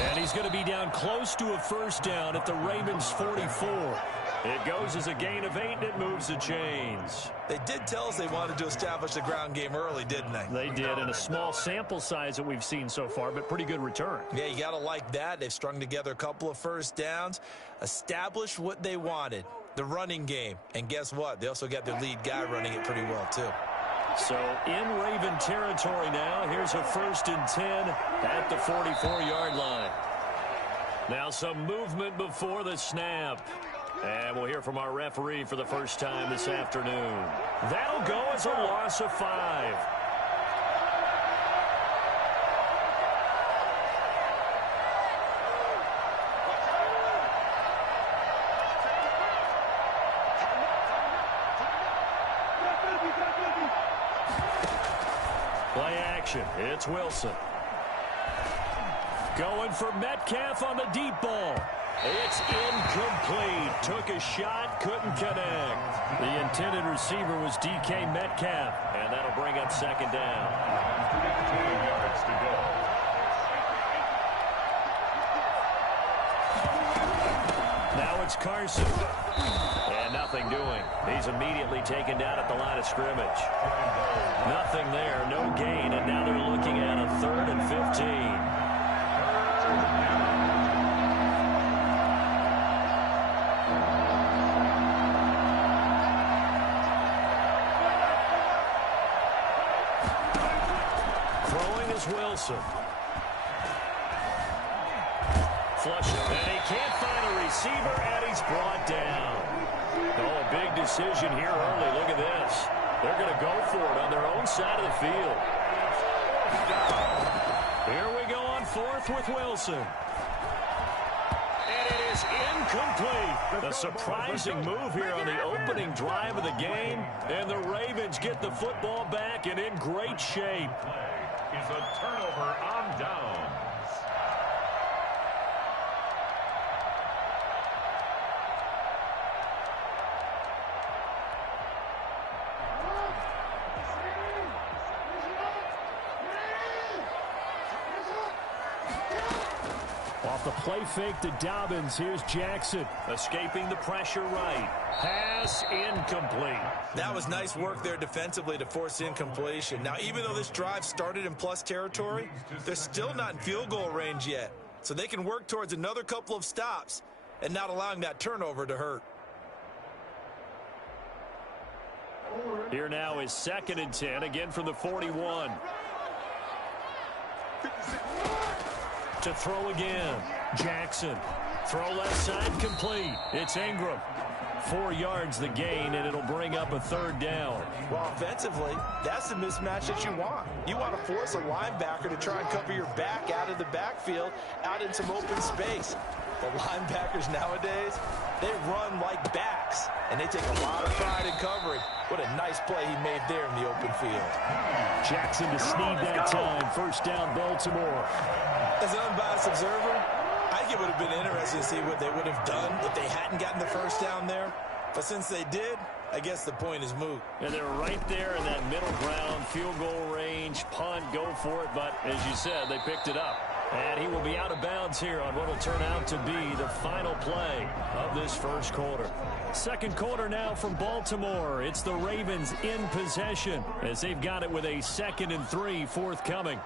And he's going to be down close to a first down at the Ravens' 44. It goes as a gain of 8, and it moves the chains. They did tell us they wanted to establish the ground game early, didn't they? They did, in a small sample size that we've seen so far, but pretty good return. Yeah, you got to like that. They've strung together a couple of first downs, established what they wanted, the running game. And guess what? They also got their lead guy running it pretty well, too. So in Raven territory now, here's a 1st and 10 at the 44-yard line. Now some movement before the snap. And we'll hear from our referee for the first time this afternoon. That'll go as a loss of 5. Play action. It's Wilson. Going for Metcalf on the deep ball. It's incomplete. Took a shot, couldn't connect. The intended receiver was DK Metcalf, and that'll bring up second down. 2 yards to go. it's Carson. And nothing doing. He's immediately taken down at the line of scrimmage. Nothing there, no gain, and now they're looking at a 3rd and 15. Wilson. Flush it. And he can't find a receiver, and he's brought down. Oh, a big decision here early. Look at this. They're going to go for it on their own side of the field. Here we go on 4th with Wilson. And it is incomplete. A surprising move here on the opening drive of the game. And the Ravens get the football back and in great shape. Is a turnover on downs. Off the play fake to Dobbins. Here's Jackson. Escaping the pressure right. Pass incomplete. That was nice work there defensively to force incompletion. Now, even though this drive started in plus territory, they're still not in field goal range yet. So they can work towards another couple of stops and not allowing that turnover to hurt. Here now is 2nd and 10, again from the 41. To throw again. Jackson. Throw left side complete. It's Ingram. 4 yards the gain, and it'll bring up a 3rd down. Well, offensively, that's the mismatch that you want. You want to force a linebacker to try and cover your back out of the backfield, out in some open space. The linebackers nowadays, they run like backs, and they take a lot of pride in covering. What a nice play he made there in the open field. Jackson to Snead that time. 1st down, Baltimore. As an unbiased observer, I think it would have been interesting to see what they would have done if they hadn't gotten the 1st down there. But since they did, I guess the point is moot. And they're right there in that middle ground, field goal range, punt, go for it. But as you said, they picked it up. And he will be out of bounds here on what will turn out to be the final play of this 1st quarter. 2nd quarter now from Baltimore. It's the Ravens in possession as they've got it with a 2nd and 3 forthcoming.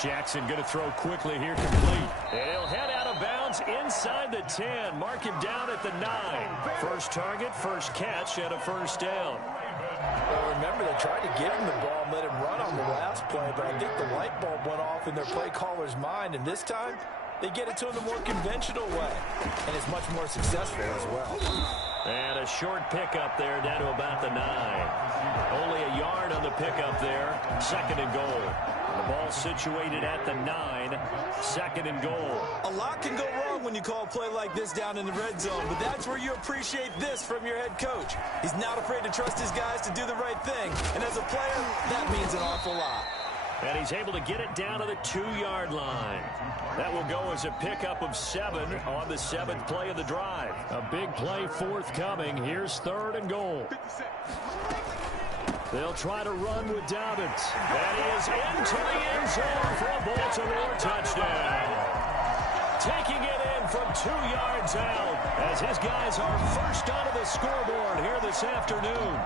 Jackson going to throw quickly here, complete. And he'll head out of bounds inside the 10. Mark him down at the 9. 1st target, 1st catch, and a 1st down. Well, remember, they tried to give him the ball and let him run on the last play, but I think the light bulb went off in their play caller's mind, and this time they get it to him the more conventional way, and it's much more successful as well. And a short pickup there down to about the 9. Only a yard on the pickup there. 2nd and goal. The ball situated at the 9. 2nd and goal. A lot can go wrong when you call a play like this down in the red zone, but that's where you appreciate this from your head coach. He's not afraid to trust his guys to do the right thing, and as a player, that means an awful lot. And he's able to get it down to the 2-yard line. That will go as a pickup of 7 on the 7th play of the drive. A big play forthcoming. Here's 3rd and goal. They'll try to run with Dobbins. That is into the end zone for a Baltimore touchdown. Taking it in from 2 yards out as his guys are first onto the scoreboard here this afternoon.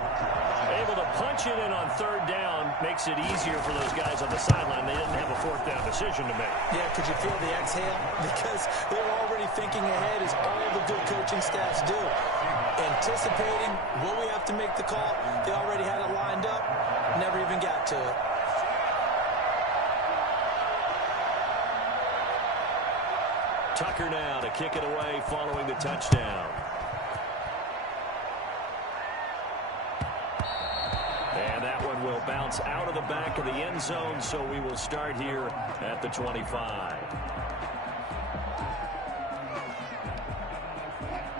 Able to punch it in on 3rd down makes it easier for those guys on the sideline. They didn't have a 4th down decision to make. Yeah, could you feel the exhale? Because they were already thinking ahead, as all the good coaching staffs do. Anticipating, will we have to make the call? They already had it lined up, never even got to it. Tucker now to kick it away following the touchdown. And that one will bounce out of the back of the end zone, so we will start here at the 25.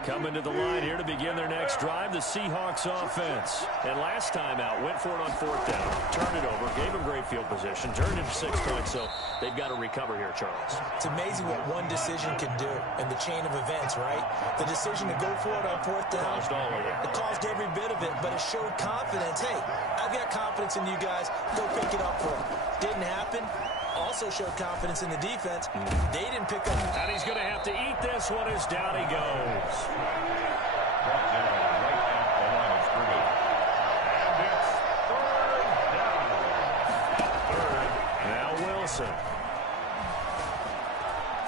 Coming to the line here to begin their next drive, the Seahawks offense. And last time out, went for it on 4th down, turned it over, gave them great field position, turned it to 6 points, so they've got to recover here, Charles. It's amazing what one decision can do in the chain of events, right? The decision to go for it on 4th down. Caused all of it. It caused every bit of it, but it showed confidence. Hey, I've got confidence in you guys. Go pick it up for him. Didn't happen. Also showed confidence in the defense. They didn't pick up. And he's going to have to eat this one as down he goes. Brought down right at the line of scrimmage. And it's third down. Third. Now Wilson.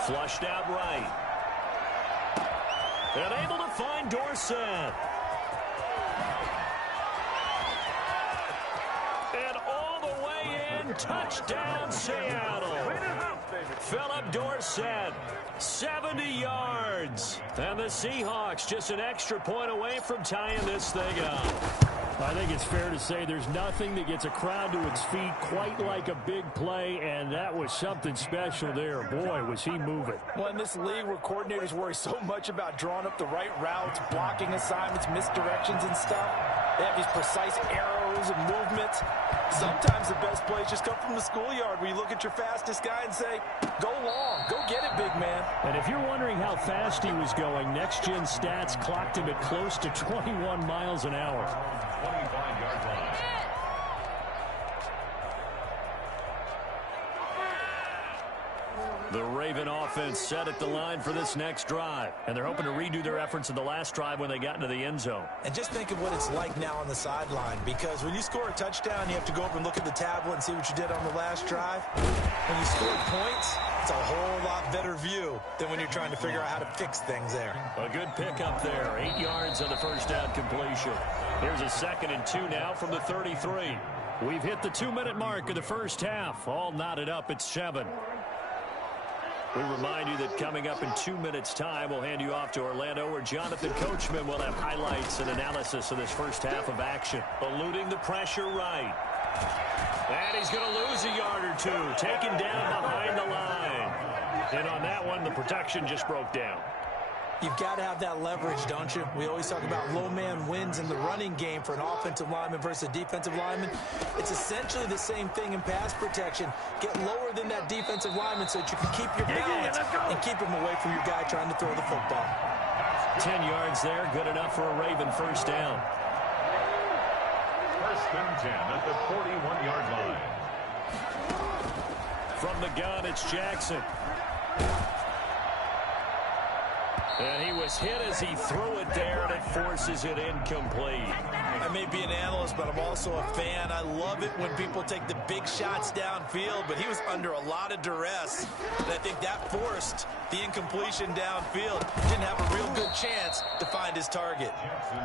Flushed out right. And able to find Dorsett. And all the way in. Touchdown, Seattle. Philip Dorsett, 70 yards. And the Seahawks just an extra point away from tying this thing up. I think it's fair to say there's nothing that gets a crowd to its feet quite like a big play, and that was something special there. Boy, was he moving. Well, in this league where coordinators worry so much about drawing up the right routes, blocking assignments, misdirections and stuff, they have these precise arrows and movements. Sometimes the best plays just come from the schoolyard where you look at your fastest guy and say, go long, go get it, big man. And if you're wondering how fast he was going, next-gen stats clocked him at close to 21 miles an hour. 25-yard line. The Raven offense set at the line for this next drive. And they're hoping to redo their efforts in the last drive when they got into the end zone. And just think of what it's like now on the sideline, because when you score a touchdown, you have to go over and look at the tablet and see what you did on the last drive. When you score points, it's a whole lot better view than when you're trying to figure out how to fix things there. A good pickup there. 8 yards on the first down completion. Here's a 2nd and 2 now from the 33. We've hit the 2-minute mark of the first half. All knotted up at 7. We remind you that coming up in 2 minutes' time, we'll hand you off to Orlando, where Jonathan Coachman will have highlights and analysis of this first half of action. Eluding the pressure right. And he's going to lose a yard or two. Taken down behind the line. And on that one, the protection just broke down. You've got to have that leverage, don't you? We always talk about low man wins in the running game for an offensive lineman versus a defensive lineman. It's essentially the same thing in pass protection. Get lower than that defensive lineman so that you can keep your balance and keep him away from your guy trying to throw the football. 10 yards there, good enough for a Raven first down. First and 10 at the 41-yard line. From the gun, it's Jackson. And he was hit as he threw it there, and it forces it incomplete. I may be an analyst, but I'm also a fan. I love it when people take the big shots downfield, but he was under a lot of duress. And I think that forced the incompletion downfield. Didn't have a real good chance to find his target.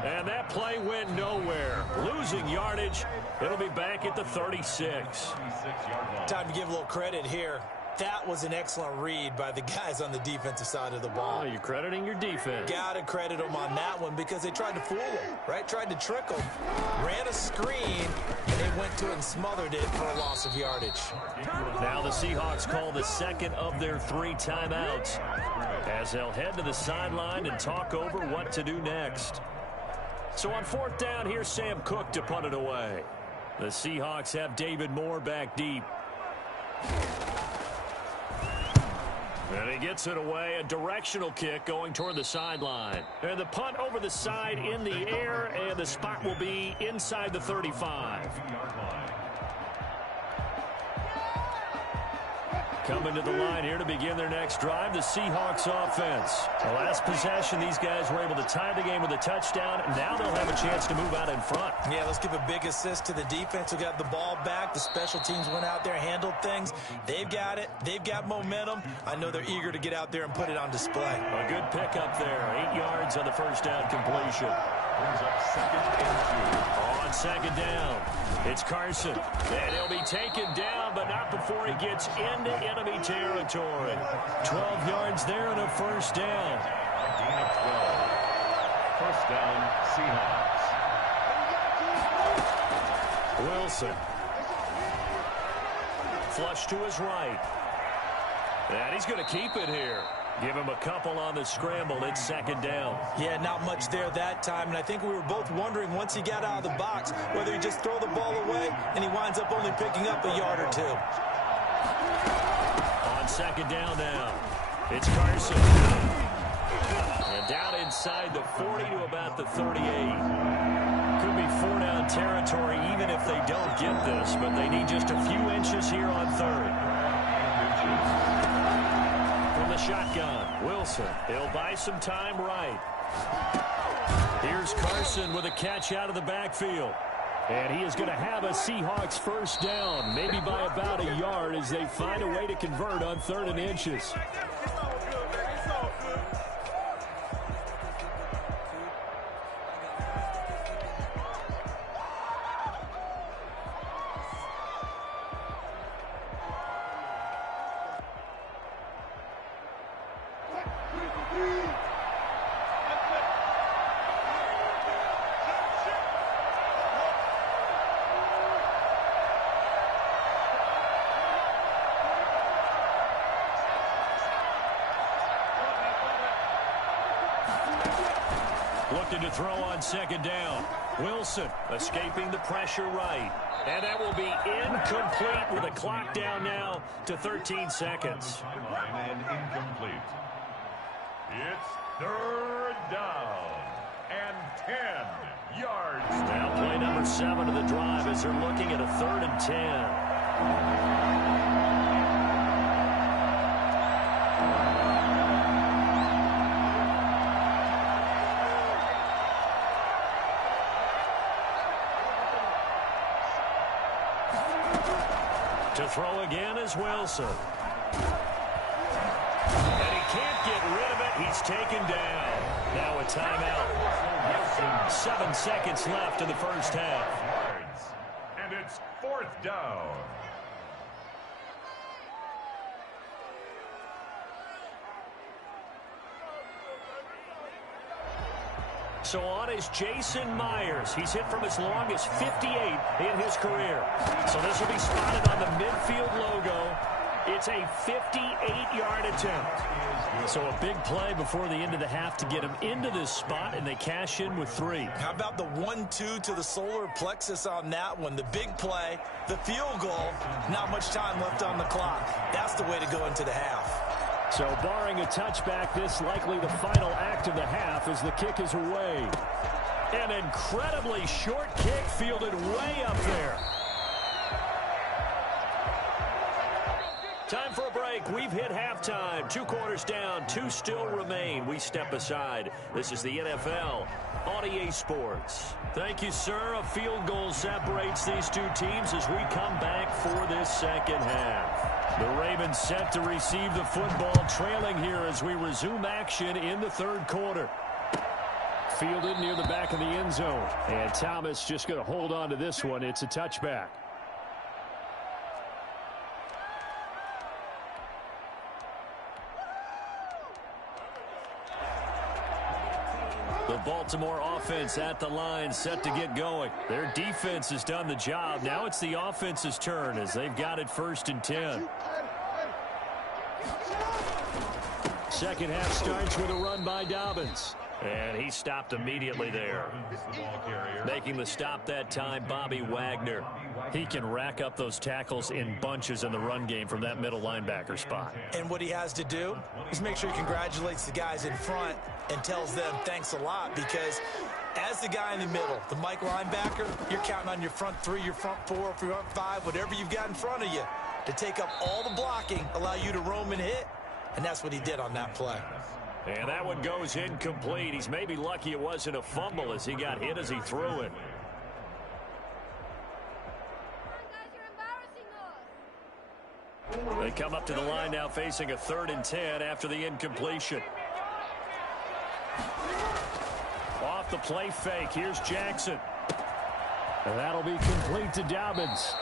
And that play went nowhere. Losing yardage. It'll be back at the 36. Time to give a little credit here. That was an excellent read by the guys on the defensive side of the ball. Oh, you're crediting your defense. Got to credit them on that one because they tried to fool him, right? Tried to trick him. Ran a screen, and they went to it and smothered it for a loss of yardage. Now the Seahawks call the second of their 3 timeouts as they'll head to the sideline and talk over what to do next. So on 4th down, here's Sam Cook to punt it away. The Seahawks have David Moore back deep. And he gets it away, a directional kick going toward the sideline. And the punt over the side in the air, and the spot will be inside the 35. Coming to the line here to begin their next drive, the Seahawks offense. The last possession, these guys were able to tie the game with a touchdown, and now they'll have a chance to move out in front. Yeah, let's give a big assist to the defense who got the ball back. The special teams went out there, handled things. They've got it. They've got momentum. I know they're eager to get out there and put it on display. A good pickup there. 8 yards on the first down completion. Brings up 2nd and 2. On 2nd down, it's Carson. And he'll be taken down, but not before he gets into enemy territory. 12 yards there and a first down. Gain of 12. First down, Seahawks. Wilson. Flush to his right. And he's going to keep it here. Give him a couple on the scramble. It's 2nd down. Yeah, not much there that time. And I think we were both wondering once he got out of the box whether he just throw the ball away and he winds up only picking up a yard or 2. On 2nd down now, it's Carson. And down inside the 40 to about the 38. could be 4-down territory even if they don't get this, but they need just a few inches here on third. From the shotgun, Wilson. He'll buy some time right. Here's Carson with a catch out of the backfield. And he is going to have a Seahawks first down, maybe by about a yard as they find a way to convert on 3rd and inches. Looking to throw on 2nd down. Wilson escaping the pressure right. And that will be incomplete with a clock down now to 13 seconds. And incomplete. It's 3rd down and 10 yards. Now play number 7 of the drive as they're looking at a 3rd and 10. To throw again is Wilson. And he can't get rid of it. He's taken down. Now a timeout. 7 seconds left in the first half. And it's 4th down. So on is Jason Myers. He's hit from as long as 58 in his career. So this will be spotted on the midfield logo. It's a 58-yard attempt. So a big play before the end of the half to get him into this spot, and they cash in with 3. How about the 1-2 to the solar plexus on that one? The big play, the field goal, not much time left on the clock. That's the way to go into the half. So barring a touchback, this likely the final act of the half as the kick is away. An incredibly short kick fielded way up there. Time for a break. We've hit halftime. 2 quarters down, 2 still remain. We step aside. This is the NFL on EA Sports. Thank you, sir. A field goal separates these 2 teams as we come back for this second half. The Ravens set to receive the football, trailing here as we resume action in the 3rd quarter. Fielded near the back of the end zone. And Thomas just going to hold on to this one. It's a touchback. The Baltimore offense at the line, set to get going. Their defense has done the job. Now it's the offense's turn as they've got it 1st and 10. Second half starts with a run by Dobbins. And he stopped immediately there. Making the stop that time, Bobby Wagner. He can rack up those tackles in bunches in the run game from that middle linebacker spot. And what he has to do is make sure he congratulates the guys in front and tells them thanks a lot, because as the guy in the middle, the Mike linebacker, you're counting on your front 3, your front 4, your front 5, whatever you've got in front of you to take up all the blocking, allow you to roam and hit, and that's what he did on that play. And that one goes incomplete. He's maybe lucky it wasn't a fumble as he got hit as he threw it. They come up to the line now facing a 3rd and 10 after the incompletion. Off the play fake. Here's Jackson. And that'll be complete to Dobbins.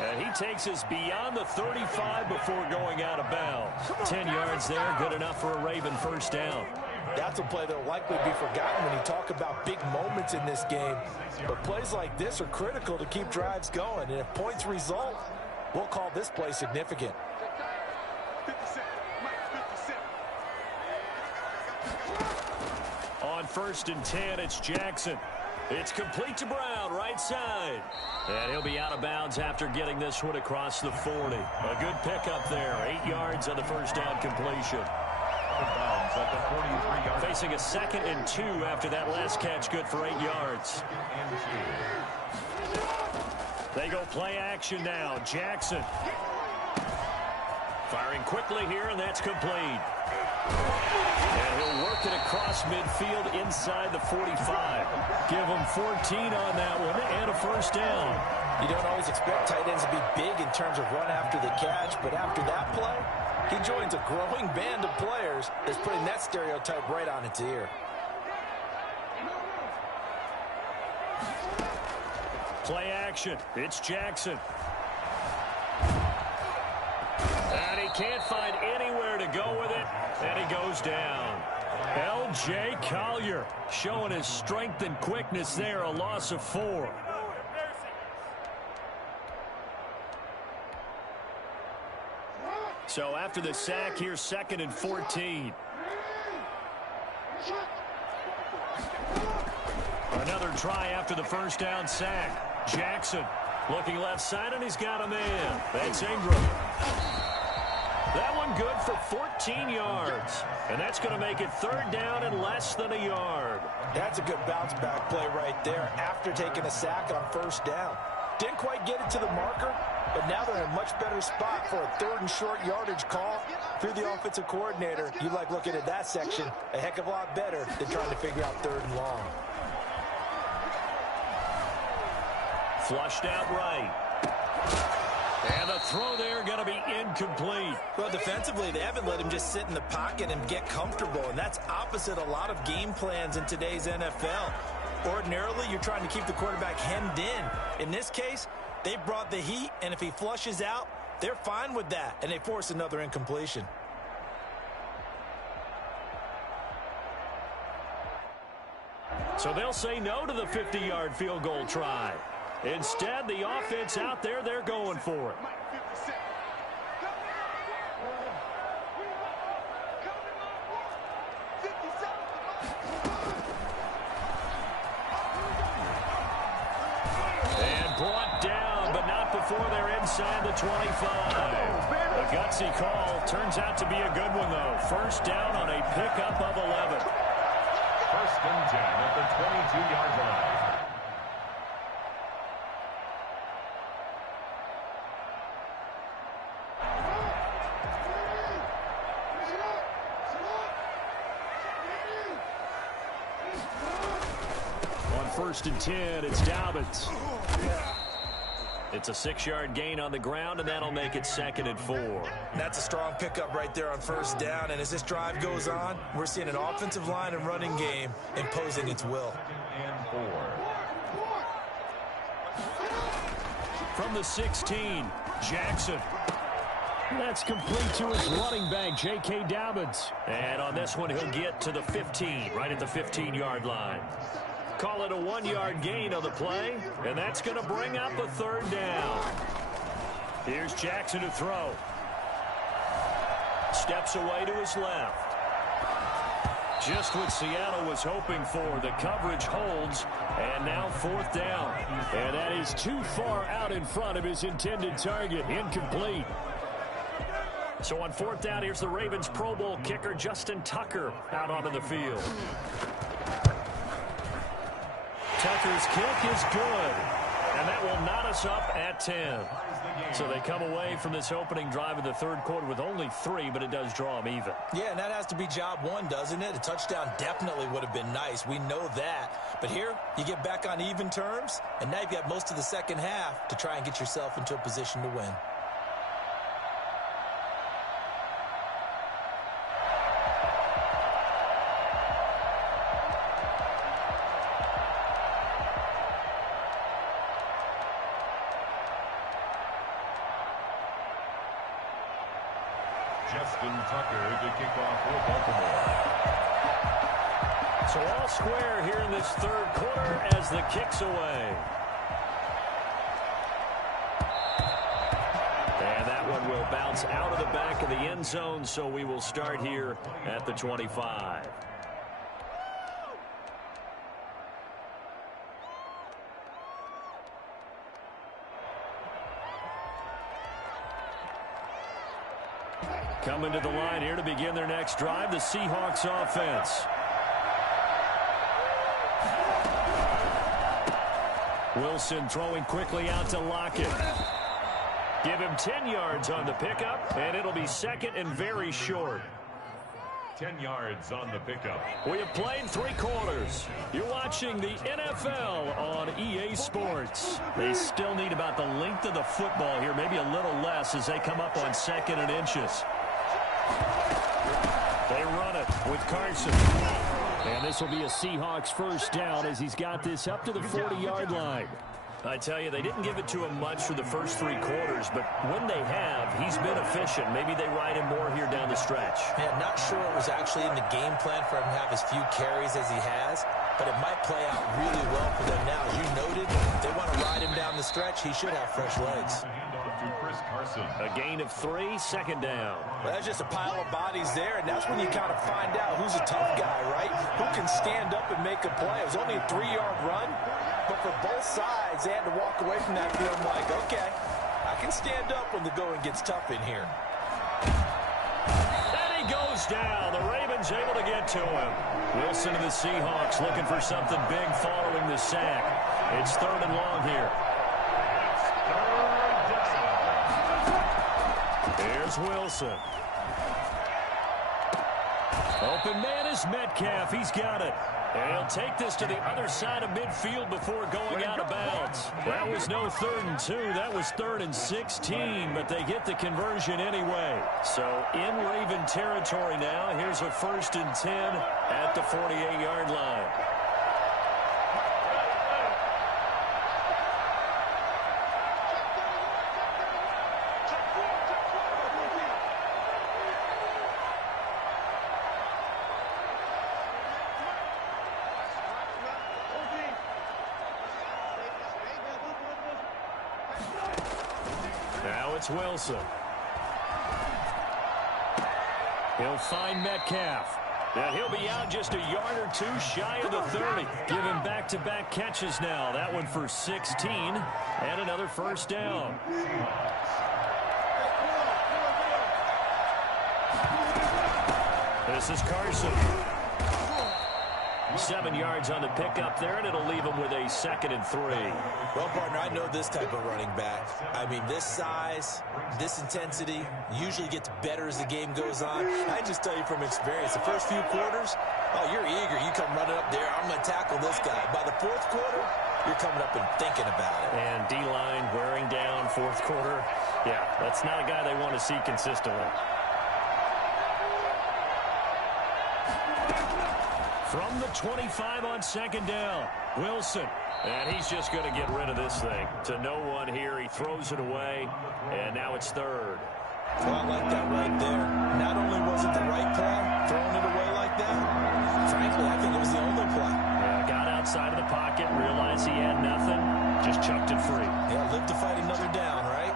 And he takes us beyond the 35 before going out of bounds. 10 yards there, good enough for a Raven first down. That's a play that will likely be forgotten when you talk about big moments in this game. But plays like this are critical to keep drives going. And if points result, we'll call this play significant. On 1st and 10, it's Jackson. It's complete to Brown, right side. And he'll be out of bounds after getting this one across the 40. A good pickup there, 8 yards on the first down completion. of bounds at the 43-yard line. Facing a 2nd and 2 after that last catch, good for 8 yards. They go play action now. Jackson. Firing quickly here, and that's complete. And he'll work it across midfield inside the 45. Give him 14 on that one and a first down. You don't always expect tight ends to be big in terms of run after the catch, but after that play, he joins a growing band of players that's putting that stereotype right on its ear. Play action. It's Jackson. And he can't find anywhere to go with it, and he goes down. L.J. Collier showing his strength and quickness there, a loss of 4. So after the sack, here's 2nd and 14. Another try after the first down sack. Jackson looking left side, and he's got a man. That's Ingram. That one good for 14 yards. And that's going to make it 3rd down and less than a yard. That's a good bounce-back play right there after taking a sack on 1st down. Didn't quite get it to the marker, but now they're in a much better spot for a 3rd and short yardage call. Through the offensive coordinator, you like looking at that section a heck of a lot better than trying to figure out 3rd and long. Flushed out right. And the throw there going to be incomplete. Well, defensively, they haven't let him just sit in the pocket and get comfortable, and that's opposite a lot of game plans in today's NFL. Ordinarily, you're trying to keep the quarterback hemmed in. In this case, they brought the heat, and if he flushes out, they're fine with that, and they force another incompletion. So they'll say no to the 50-yard field goal try. Instead, the offense out there, they're going for it. And brought down, but not before they're inside the 25. A gutsy call. Turns out to be a good one, though. 1st down on a pickup of 11. 1st and 10 at the 22-yard line. On 1st and 10, it's Dobbins. It's a 6-yard gain on the ground, and that'll make it 2nd and 4. That's a strong pickup right there on 1st down, and as this drive goes on, we're seeing an offensive line and running game imposing its will. And 4. From the 16, Jackson. That's complete to his running back, J.K. Dobbins. And on this one, he'll get to the 15, right at the 15-yard line. Call it a 1-yard gain on the play, and that's going to bring up a 3rd down. Here's Jackson to throw. Steps away to his left. Just what Seattle was hoping for. The coverage holds, and now 4th down. And that is too far out in front of his intended target. Incomplete. So on 4th down, here's the Ravens Pro Bowl kicker, Justin Tucker, out onto the field. Tucker's kick is good, and that will knot us up at 10. So they come away from this opening drive of the 3rd quarter with only 3, but it does draw them even. Yeah, and that has to be job 1, doesn't it? A touchdown definitely would have been nice. We know that. But here, you get back on even terms, and now you've got most of the 2nd half to try and get yourself into a position to win. Justin Tucker to kick off for Baltimore. So all square here in this 3rd quarter as the kick's away. And that one will bounce out of the back of the end zone, so we will start here at the 25. Coming to the line here to begin their next drive, the Seahawks offense. Wilson throwing quickly out to Lockett. Give him 10 yards on the pickup, and it'll be second and very short. 10 yards on the pickup. We have played 3 quarters. You're watching the NFL on EA Sports. They still need about the length of the football here, maybe a little less as they come up on 2nd and inches. They run it with Carson. And this will be a Seahawks first down as he's got this up to the 40-yard line. I tell you, they didn't give it to him much for the first 3 quarters, but when they have, he's been efficient. Maybe they ride him more here down the stretch. Man, not sure it was actually in the game plan for him to have as few carries as he has, but it might play out really well for them now. As you noted, if they want to ride him down the stretch, he should have fresh legs. A gain of 3, second down. Well, that's just a pile of bodies there, and that's when you kind of find out who's a tough guy, right? Who can stand up and make a play. It was only a 3-yard run, but for both sides, they had to walk away from that field like, okay, I can stand up when the going gets tough in here. And he goes down. The Ravens able to get to him. Wilson and the Seahawks looking for something big following the sack. It's 3rd and long here. Here's Wilson. Open man is Metcalf. He's got it. And he'll take this to the other side of midfield before going out of bounds. That was no 3rd and 2. That was 3rd and 16, but they get the conversion anyway. So in Raven territory now. Here's a 1st and 10 at the 48-yard line. It's Wilson. He'll find Metcalf. And he'll be out just a yard or 2 shy of the 30. Give him back-to-back catches now. That one for 16 and another first down. This is Carson. 7 yards on the pickup there, and it'll leave him with a 2nd and 3. Well, partner, I know this type of running back. I mean, this size, this intensity usually gets better as the game goes on. I just tell you from experience, the first few quarters, oh, you're eager. You come running up there, I'm going to tackle this guy. By the 4th quarter, you're coming up and thinking about it. And D-line wearing down 4th quarter. Yeah, that's not a guy they want to see consistently. From the 25 on 2nd down, Wilson. And he's just going to get rid of this thing. To no one here, he throws it away, and now it's 3rd. Well, I like that right there. Not only was it the right play, throwing it away like that, frankly, I think it was the only play. Yeah, got outside of the pocket, realized he had nothing, just chucked it free. Yeah, live to fight another down, right?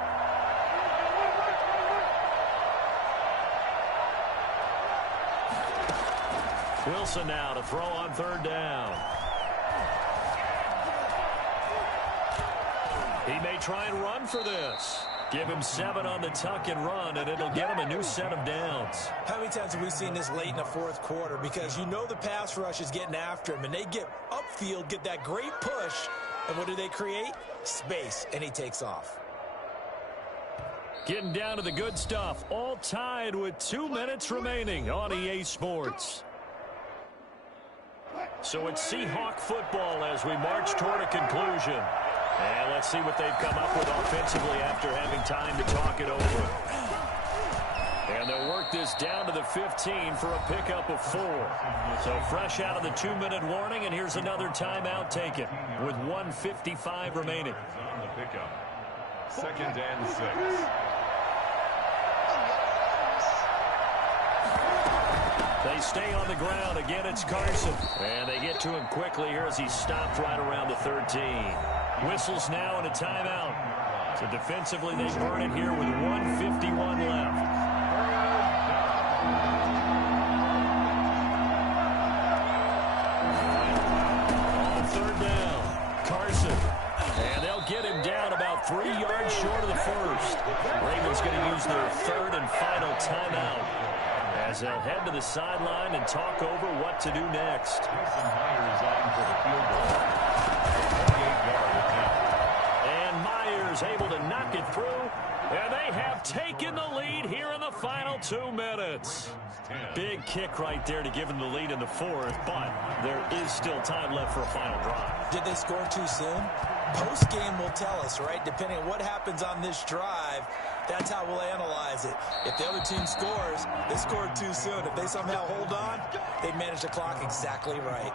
Wilson now to throw on 3rd down. He may try and run for this. Give him 7 on the tuck and run, and it'll get him a new set of downs. How many times have we seen this late in the 4th quarter? Because you know the pass rush is getting after him, and they get upfield, get that great push, and what do they create? Space, and he takes off. Getting down to the good stuff, all tied with 2 minutes remaining on EA Sports. So it's Seahawk football as we march toward a conclusion. And let's see what they've come up with offensively after having time to talk it over. And they'll work this down to the 15 for a pickup of 4. So fresh out of the 2-minute warning, and here's another timeout taken with 1:55 remaining. On the pickup. 2nd and 6. They stay on the ground. Again, it's Carson. And they get to him quickly here as he stopped right around the 13. Whistles now and a timeout. So defensively, they burn it here with 1:51 left. On 3rd down, Carson. And they'll get him down about 3 yards short of the first. Ravens going to use their third and final timeout as they'll head to the sideline and talk over what to do next. Myers on for the field goal. 28-yard attempt. And Myers able to knock it through. And they have taken the lead here in the final 2 minutes. Big kick right there to give them the lead in the fourth, but there is still time left for a final drive. Did they score too soon? Post-game will tell us, right? Depending on what happens on this drive, that's how we'll analyze it. If the other team scores, they scored too soon. If they somehow hold on, they manage the clock exactly right.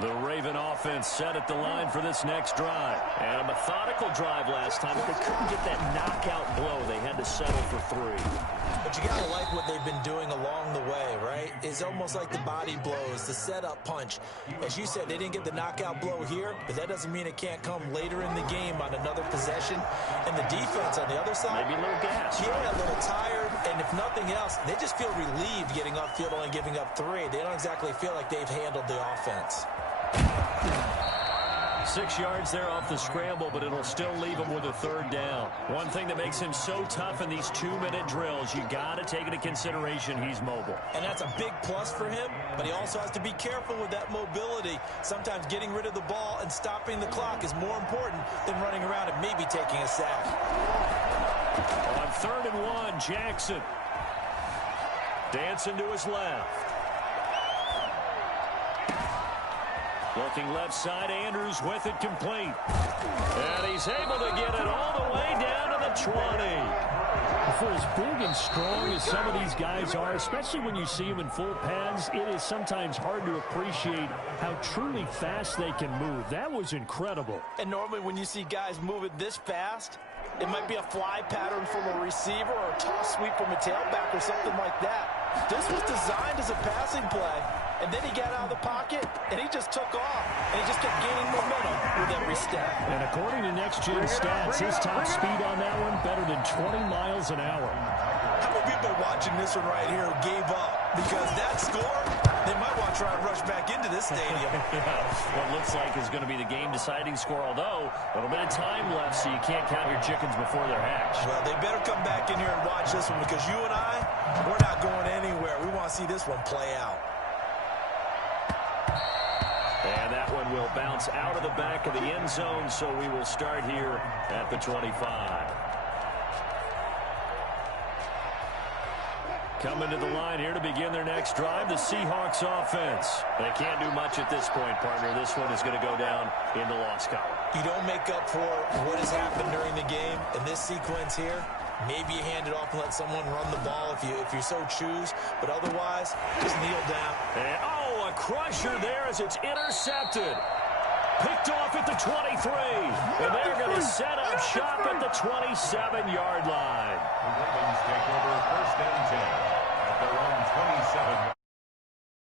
The Raven offense set at the line for this next drive. And a methodical drive last time, but they couldn't get that knockout blow. They had to settle for 3. But you got to like what they've been doing along the way, right? It's almost like the body blows, the setup punch. As you said, they didn't get the knockout blow here, but that doesn't mean it can't come later in the game on another possession. And the defense on the other side, maybe a little gas. Yeah, a little tired. And if nothing else, they just feel relieved getting upfield, only giving up 3. They don't exactly feel like they've handled the offense. 6 yards there off the scramble, but it'll still leave him with a 3rd down. One thing that makes him so tough in these 2-minute drills, you got to take into consideration he's mobile. And that's a big plus for him, but he also has to be careful with that mobility. Sometimes getting rid of the ball and stopping the clock is more important than running around and maybe taking a sack. On 3rd and 1, Jackson dancing to his left. Looking left side, Andrews with it complete. And he's able to get it all the way down to the 20. For as big and strong as some of these guys are, especially when you see them in full pads, it is sometimes hard to appreciate how truly fast they can move. That was incredible. And normally when you see guys moving this fast, it might be a fly pattern from a receiver or a toss sweep from a tailback or something like that. This was designed as a passing play. And then he got out of the pocket, and he just took off. And he just kept gaining momentum with every step. And according to Next Gen Stats, his top speed on that one better than 20 miles an hour. How many people watching this one right here who gave up? Because that score, they might want to try and rush back into this stadium. What looks like is going to be the game-deciding score, although a little bit of time left, so you can't count your chickens before they're hatched. Well, they better come back in here and watch this one, because you and I, we're not going anywhere. We want to see this one play out. And that one will bounce out of the back of the end zone, so we will start here at the 25. Coming to the line here to begin their next drive, the Seahawks offense. They can't do much at this point, partner. This one is going to go down in the loss column. You don't make up for what has happened during the game in this sequence here. Maybe you hand it off and let someone run the ball if you so choose. But otherwise, just kneel down. And, a crusher there as it's intercepted. Picked off at the 23. And they're going to set up shop at the 27-yard line. The Ravens take over 1st and 10 at their own 27-yard